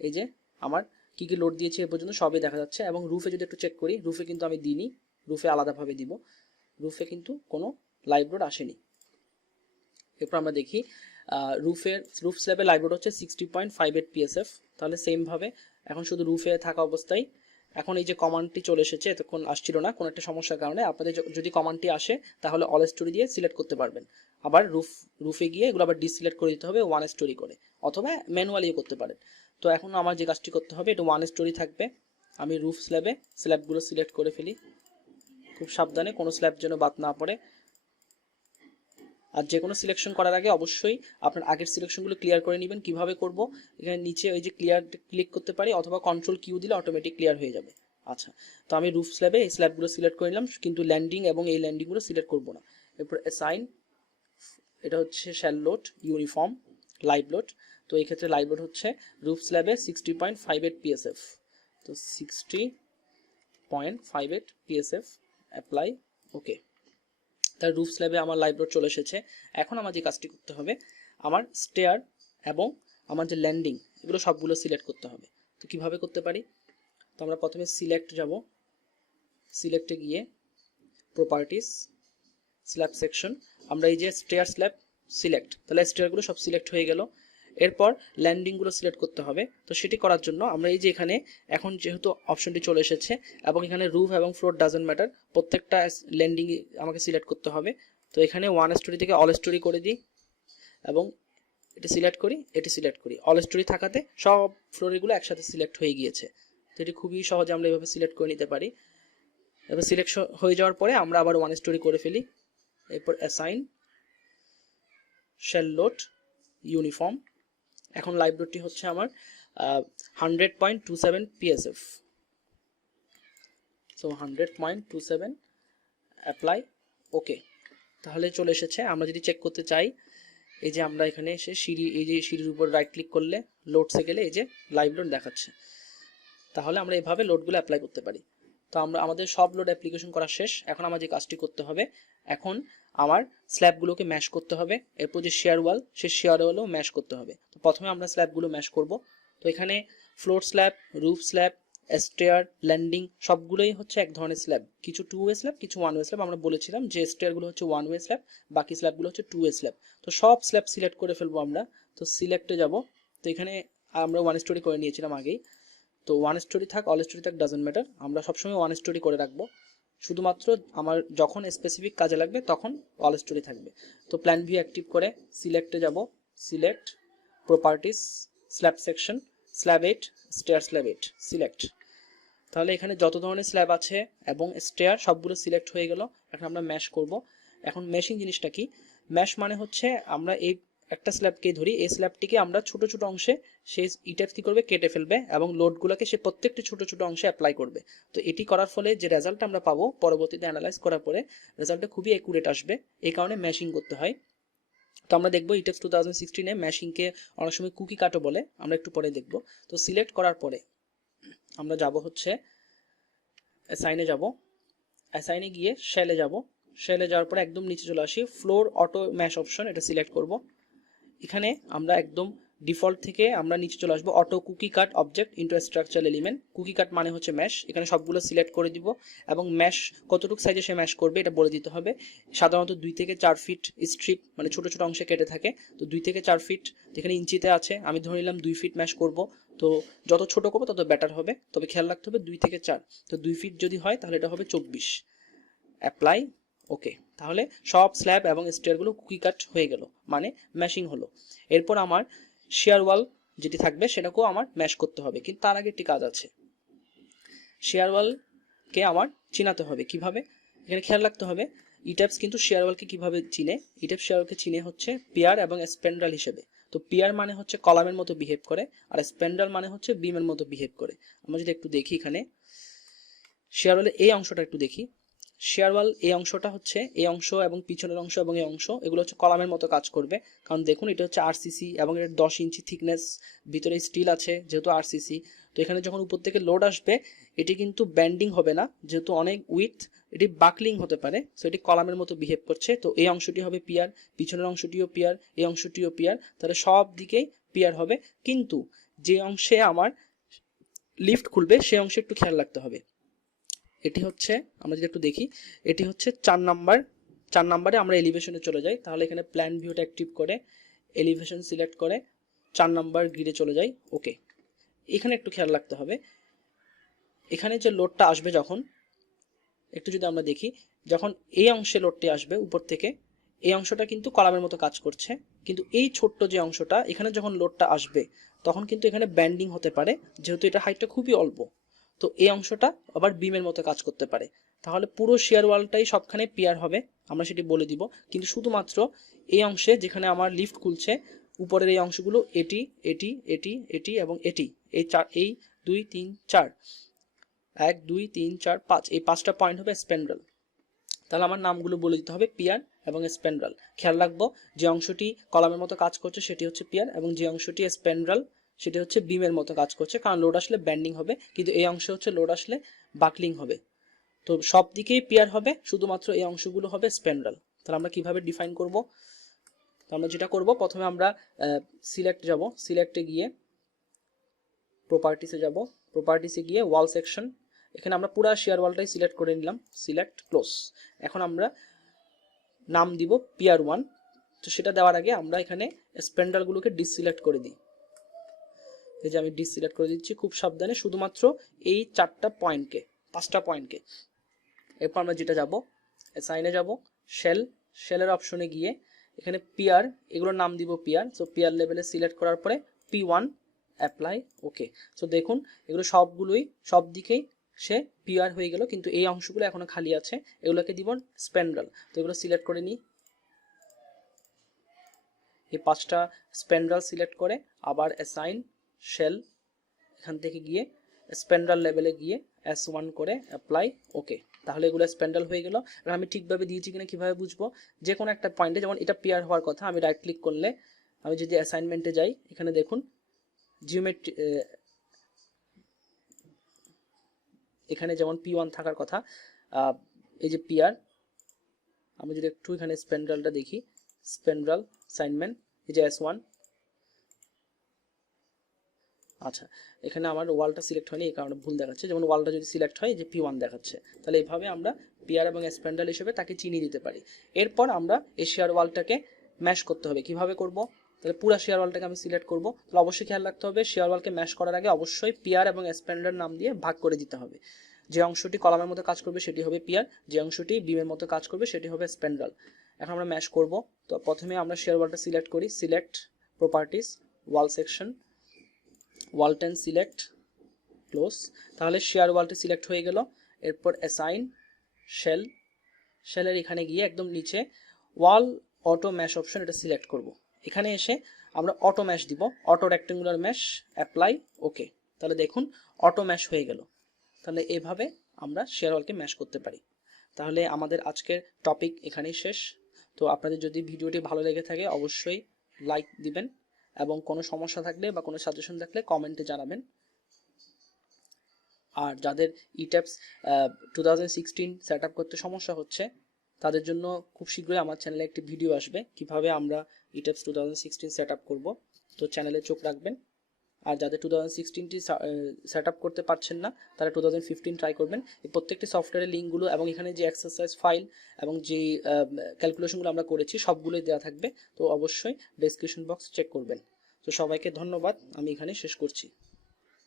এই যে আমার কী কী লোড দিয়েছি এ পর্যন্ত সবই দেখা যাচ্ছে। এবং রুফে যদি একটু চেক করি, রুফে কিন্তু আমি দিইনি, রুফে আলাদাভাবে দিব, রুফে কিন্তু কোনো লাইভ লোড আসেনি। এরপর আমরা দেখি রুফ স্ল্যাবে লাইভ লোড হচ্ছে 60.58 PSF। তাহলে সেমভাবে এখন শুধু রুফে থাকা অবস্থায় এখন এই যে কমান্ডটি চলে এসেছে, এতক্ষণ আসছিল না কোনো একটা সমস্যার কারণে। আপনাদের যদি কমান্ডটি আসে তাহলে অল স্টোরি দিয়ে সিলেক্ট করতে পারবেন। আবার রুফে গিয়ে এগুলো আবার ডিসিলেক্ট করে দিতে হবে ওয়ান স্টোরি করে, অথবা ম্যানুয়ালিও করতে পারেন। তো এখন আমার যে কাজটি করতে হবে, এটা ওয়ান স্টোরি থাকবে। আমি রুফ স্ল্যাবগুলো সিলেক্ট করে ফেলি, খুব সাবধানে, কোনো স্ল্যাব যেন বাদ না পড়ে। আর যে কোনো সিলেকশন করার আগে অবশ্যই আপনার আগের সিলেকশনগুলো ক্লিয়ার করে নেবেন। কিভাবে করব? এখানে নিচে ওই যে ক্লিয়ার ক্লিক করতে পারি, অথবা কন্ট্রোল কিউ দিলে অটোমেটিক ক্লিয়ার হয়ে যাবে। আচ্ছা, তো আমি রুফ স্ল্যাবে এই স্ল্যাবগুলো সিলেক্ট করে নিলাম, কিন্তু ল্যান্ডিং এবং এই ল্যান্ডিংগুলো সিলেক্ট করব না। এরপর অ্যাসাইন, এটা হচ্ছে shall load uniform live load. তো এই ক্ষেত্রে লাইভ লোড হচ্ছে রুফ স্ল্যাবে 60.58 PSF। তো 60.58 PSF, অ্যাপ্লাই, ওকে। তার রুফ স্ল্যাবে আমার লাইভ লোড চলে এসেছে। এখন আমার যে কাজটি করতে হবে, আমার স্টেয়ার এবং আমার যে ল্যান্ডিং এগুলো সবগুলো সিলেক্ট করতে হবে। তো কিভাবে করতে পারি? তো আমরা প্রথমে সিলেক্ট যাব, সিলেক্টে গিয়ে প্রপার্টিস, স্ল্যাব সেকশন, আমরা এই যে স্টেয়ার স্ল্যাব সিলেক্ট, তাহলে স্টেয়ারগুলো সব সিলেক্ট হয়ে গেল। এরপর ল্যান্ডিংগুলো সিলেক্ট করতে হবে। তো সেটি করার জন্য আমরা এই যে এখানে এখন যেহেতু অপশনটি চলে এসেছে এবং এখানে রুফ এবং ফ্লোর ডাজেন্ট ম্যাটার, প্রত্যেকটা ল্যান্ডিং আমাকে সিলেক্ট করতে হবে। তো এখানে ওয়ান স্টোরি থেকে অল স্টোরি করে দিই এবং এটি সিলেক্ট করি, এটি সিলেক্ট করি। অল স্টোরি থাকাতে সব ফ্লোরগুলো একসাথে সিলেক্ট হয়ে গিয়েছে। তো এটি খুবই সহজে আমরা এভাবে সিলেক্ট করে নিতে পারি। এবার সিলেক্ট হয়ে যাওয়ার পরে আমরা আবার ওয়ান স্টোরি করে ফেলি। এরপর অ্যাসাইন শ্যাল লোড ইউনিফর্ম, এখন লাইভ লোডটি হচ্ছে আমার 100.27 PSF। সো 100.27, অ্যাপ্লাই, ওকে। তাহলে চলে এসেছে। আমরা যদি চেক করতে চাই, এই যে আমরা এখানে এসে সিঁড়ি, এই যে সিঁড়ির উপর রাইট ক্লিক করলে লোডসে গেলে এই যে লাইভ লোড দেখাচ্ছে। তাহলে আমরা এভাবে লোডগুলো অ্যাপ্লাই করতে পারি। তো আমাদের সব লোড অ্যাপ্লিকেশন করা শেষ। এখন আমার যে কাজটি করতে হবে, এখন আমার স্ল্যাবগুলোকে ম্যাশ করতে হবে। এরপর যে শেয়ার ওয়াল, সেই শেয়ার ওয়ালও ম্যাশ করতে হবে। তো প্রথমে আমরা স্ল্যাবগুলো ম্যাশ করব। তো এখানে floor slab, roof slab, stair, landing সবগুলোই হচ্ছে এক ধরনের স্ল্যাব। কিছু টু ওয়ে স্ল্যাব, কিছু ওয়ান ওয়ে স্ল্যাব। আমরা বলেছিলাম যে স্টেয়ারগুলো হচ্ছে ওয়ান ওয়ে স্ল্যাব, বাকি স্ল্যাবগুলো হচ্ছে টু ওয়ে স্ল্যাব। তো সব স্ল্যাব সিলেক্ট করে ফেলবো আমরা। তো সিলেক্টে যাব। তো এখানে আমরা ওয়ান স্টোরি করে নিয়েছিলাম আগেই। তো ওয়ান স্টোরি থাক, অল স্টোরি থাক, ডাজেন্ট ম্যাটার, আমরা সবসময় ওয়ান স্টোরি করে রাখবো। শুধুমাত্র আমার যখন স্পেসিফিক কাজে লাগবে তখন অল স্টোরি থাকবে। তো প্ল্যান ভিউ অ্যাক্টিভ করে সিলেক্টে যাব, select, properties, slab section, slab 8, stair slab 8, select. তাহলে এখানে যত ধরনের স্ল্যাব আছে এবং স্টেয়ার সবগুলো সিলেক্ট হয়ে গেল। এখন আমরা ম্যাশ করব। এখন ম্যাশিং জিনিসটা কি? ম্যাশ মানে হচ্ছে আমরা এই একটা স্ল্যাবকে ধরি, এই স্ল্যাবটিকে আমরা ছোট ছোট অংশে সে ইটার কি করবে, কেটে ফেলবে এবং লোডগুলোকে সে প্রত্যেকটি ছোট ছোট অংশে অ্যাপ্লাই করবে। তো এটি করার ফলে যে রেজাল্ট আমরা পাবো পরবর্তীতে অ্যানালাইজ করার পরে রেজাল্টটা খুবই অ্যাকুরেট আসবে। এই কারণে ম্যাশিং করতে হয়। তো আমরা দেখবো ইটেক্স 2016-এ ম্যাশিংকে অনেক সময় কুকি কাটও বলে, আমরা একটু পরে দেখব। তো সিলেক্ট করার পরে আমরা যাব হচ্ছে অ্যাসাইনে যাব, অ্যাসাইনে গিয়ে শেলে যাব, শেলে যাওয়ার পরে একদম নিচে চলে আসি, ফ্লোর অটো ম্যাশ অপশন, এটা সিলেক্ট করব। এখানে আমরা একদম ডিফল্ট থেকে আমরা নিচে চলে আসবো, auto cookie cut object into structure element. Cookie cut মানে হচ্ছে ম্যাশ। এখানে সবগুলো সিলেক্ট করে দিব এবং ম্যাশ কতটুকু সাইজে সে ম্যাশ করবে এটা বলে দিতে হবে। সাধারণত 2 থেকে 4 ফিট স্ট্রিপ, মানে ছোট ছোট অংশে কেটে থাকে। তো 2 থেকে 4 ফিট, যেখানে ইঞ্চিতে আছে আমি ধরে নিলাম 2 ফিট ম্যাশ করব। তো যত ছোট করবো তত বেটার হবে, তবে খেয়াল রাখতে হবে 2 থেকে 4। তো 2 ফিট যদি হয় তাহলে এটা হবে 24, অ্যাপ্লাই, ওকে। তাহলে সব স্ল্যাব এবং স্টেয়ারগুলো কুকি কাট হয়ে গেল, মানে ম্যাশিং হলো। এরপর আমার শেয়ার ওয়াল যেটি থাকবে সেটাকেও আমার ম্যাশ করতে হবে, কিন্তু তার আগে একটি কাজ আছে। শেয়ার ওয়ালকে আমার চিনাতে হবে। কিভাবে? এখানে খেয়াল রাখতে হবে ইট্যাপস কিন্তু শেয়ার ওয়ালকে কিভাবে চিনে। ইট্যাপস শেয়ার ওয়ালকে চিনে হচ্ছে পেয়ার এবং স্প্যান্ড্রাল হিসেবে। তো পিয়ার মানে হচ্ছে কলামের মতো বিহেভ করে, আর স্প্যান্ড্রেল মানে হচ্ছে বিমের মতো বিহেভ করে। আমরা যদি একটু দেখি এখানে শেয়ার ওয়ালের এই অংশটা একটু দেখি। শেয়ার ওয়াল এই অংশটা হচ্ছে এই অংশ এবং পিছনের অংশ এবং এই অংশ এগুলো হচ্ছে কলামের মতো কাজ করবে। কারণ দেখুন এটা হচ্ছে আরসিসি এবং এর 10 ইঞ্চি থিকনেস, ভিতরে স্টিল আছে যেহেতু আরসিসি। তো এখানে যখন উপর থেকে লোড আসবে এটি কিন্তু ব্যান্ডিং হবে না, যেহেতু অনেক উইথ, এটি বাকলিং হতে পারে। সো এটি কলামের মতো বিহেভ করছে। তো এই অংশটি হবে পিয়ার, পিছনের অংশটিও পিয়ার, এই অংশটিও পিয়ার, তাহলে সব দিকেই পিয়ার হবে। কিন্তু যে অংশে আমার লিফট খুলবে সেই অংশে একটু খেয়াল রাখতে হবে। এটি হচ্ছে, আমরা যদি একটু দেখি, এটি হচ্ছে 4 নাম্বারে আমরা এলিভেশনে চলে যাই। তাহলে এখানে প্ল্যান ভিউটা অ্যাক্টিভ করে এলিভেশন সিলেক্ট করে 4 নাম্বার গ্রিডে চলে যাই। ওকে, এখানে একটু খেয়াল রাখতে হবে, এখানে যে লোডটা আসবে যখন, একটু যদি আমরা দেখি, যখন এই অংশে লোডটি আসবে উপর থেকে, এই অংশটা কিন্তু কলামের মতো কাজ করছে। কিন্তু এই ছোট্ট যে অংশটা এখানে যখন লোডটা আসবে তখন কিন্তু এখানে ব্যান্ডিং হতে পারে, যেহেতু এটা হাইটটা খুবই অল্প। তো এই অংশটা আবার বিমের মতো কাজ করতে পারে। তাহলে পুরো শেয়ার ওয়ালটাই সবখানে পিয়ার হবে, আমরা সেটি বলে দিব। কিন্তু শুধুমাত্র এই অংশে যেখানে আমার লিফট খুলছে উপরের এই অংশগুলো, এটি এটি এটি এটি এবং এটি, এই 2 3 4, 1 2 3 4 5, এই 5টা পয়েন্ট হবে স্প্যান্ড্রেল। তাহলে আমার নামগুলো বলে দিতে হবে, পিয়ার এবং স্প্যান্ড্রেল। খেয়াল রাখবো যে অংশটি কলামের মতো কাজ করছে সেটি হচ্ছে পিয়ার, এবং যে অংশটি স্প্যান্ড্রেল সেটি হচ্ছে বিমের মতো কাজ করছে, কারণ লোড আসলে ব্যান্ডিং হবে, কিন্তু এই অংশ হচ্ছে লোড আসলে বাকলিং হবে। তো সব দিকেই পিয়ার হবে, শুধুমাত্র এই অংশগুলো হবে স্প্যান্ড্রেল। তাহলে আমরা কিভাবে ডিফাইন করব? তো আমরা যেটা করব, প্রথমে আমরা সিলেক্ট যাব, সিলেক্টে গিয়ে প্রপার্টিসে যাব, প্রপার্টিসে গিয়ে ওয়াল সেকশন, এখানে আমরা পুরো শেয়ার ওয়ালটাই সিলেক্ট করে নিলাম, সিলেক্ট ক্লোজ। এখন আমরা নাম দিব পিয়ার 1। তো সেটা দেওয়ার আগে আমরা এখানে স্প্যান্ড্রেলগুলোকে ডিসিলেক্ট করে দিই। এই যে আমি ডিসিলেক্ট করে দিচ্ছি খুব সাবধানে, শুধুমাত্র এই 4টা পয়েন্টকে, 5টা পয়েন্টকে। এরপর আমরা যেটা যাব, সাইনে যাব, শেলের অপশনে গিয়ে এখানে পিয়ার, এগুলোর নাম দিব পিয়ার। সো পিয়ার লেভেলে সিলেক্ট করার পরে P1 অ্যাপ্লাই, ওকে। সো দেখুন এগুলো সবগুলোই সব দিকেই সে পিয়ার হয়ে গেল, কিন্তু এই অংশগুলো এখনো খালি আছে, এগুলোকে দিব স্প্যান্ড্রেল। তো এগুলো সিলেক্ট করে নিই, এই 5টা স্প্যান্ড্রেল সিলেক্ট করে আবার অ্যাসাইন শেল, এখান থেকে গিয়ে স্প্যান্ড্রেল লেভেলে গিয়ে S1 করে অ্যাপ্লাই, ওকে। তাহলে এগুলো স্প্যান্ড্রেল হয়ে গেল। এখন আমি ঠিকভাবে দিয়েছি কিনা কিভাবে বুঝবো? যে কোনো একটা পয়েন্টে, যেমন এটা পিয়ার হওয়ার কথা, আমি রাইট ক্লিক করলে, আমি যদি অ্যাসাইনমেন্টে যাই, এখানে দেখুন জিওমেট্রি, এখানে যেমন P1 থাকার কথা, এই যে পিয়ার, আমি যদি একটু এখানে স্প্যান্ড্রেলটা দেখি, স্প্যান্ড্রেল অ্যাসাইনমেন্ট, এই যে S1, আচ্ছা এখানে আমার ওয়ালটা সিলেক্ট হয়নি, এই কারণে ভুল দেখাচ্ছে। যেমন ওয়ালটা যদি সিলেক্ট হয় যে P1 দেখাচ্ছে, তাহলে এইভাবে আমরা পিয়ার এবং স্প্যান্ড্রেল হিসেবে তাকে চিনিয়ে দিতে পারি। এরপর আমরা এই শেয়ার ওয়ালটাকে ম্যাশ করতে হবে। কিভাবে করব? তাহলে পুরো শেয়ার ওয়ালটাকে আমি সিলেক্ট করব। তাহলে অবশ্যই খেয়াল রাখতে হবে, শেয়ার ওয়ালকে ম্যাশ করার আগে অবশ্যই পিয়ার এবং স্প্যান্ড্রেল নাম দিয়ে ভাগ করে দিতে হবে। যে অংশটি কলামের মতো কাজ করবে সেটি হবে পিয়ার, যে অংশটি বিমের মতো কাজ করবে সেটি হবে স্প্যান্ড্রেল। এখন আমরা ম্যাশ করব। তো প্রথমে আমরা শেয়ার ওয়ালটা সিলেক্ট করি, সিলেক্ট প্রপার্টিস, ওয়াল সেকশন, ওয়ালটেন সিলেক্ট ক্লোজ। তাহলে শেয়ার ওয়ালটি সিলেক্ট হয়ে গেল। এরপর অ্যাসাইন শেলের এখানে গিয়ে একদম নিচে ওয়াল অটো ম্যাশ অপশন, এটা সিলেক্ট করব। এখানে এসে আমরা অটো ম্যাশ দিব, অটো রেক্টেঙ্গুলার ম্যাশ, অ্যাপ্লাই, ওকে। তাহলে দেখুন অটো ম্যাশ হয়ে গেল। তাহলে এভাবে আমরা শেয়ার ওয়ালকে ম্যাশ করতে পারি। তাহলে আমাদের আজকের টপিক এখানেই শেষ। তো আপনাদের যদি ভিডিওটি ভালো লেগে থাকে অবশ্যই লাইক দিবেন, এবং কোনো সমস্যা থাকলে বা কোনো সাজেশন থাকলে কমেন্টে জানাবেন। আর যাদের ইট্যাপস 2016 সেট আপ করতে সমস্যা হচ্ছে তাদের জন্য খুব শীঘ্রই আমার চ্যানেলে একটি ভিডিও আসবে কিভাবে আমরা ইট্যাপস 2016 সেট আপ করবো। তো চ্যানেলে চোখ রাখবেন। আর যাদের 2016টি সেট আপ করতে পারছেন না তারা 2015 ট্রাই করবেন। এই প্রত্যেকটি সফটওয়্যারের লিঙ্কগুলো এবং এখানে যে এক্সারসাইজ ফাইল এবং যে ক্যালকুলেশনগুলো আমরা করেছি সবগুলোই দেওয়া থাকবে। তো অবশ্যই ডেসক্রিপশন বক্স চেক করবেন। তো সবাইকে ধন্যবাদ, আমি এখানে শেষ করছি।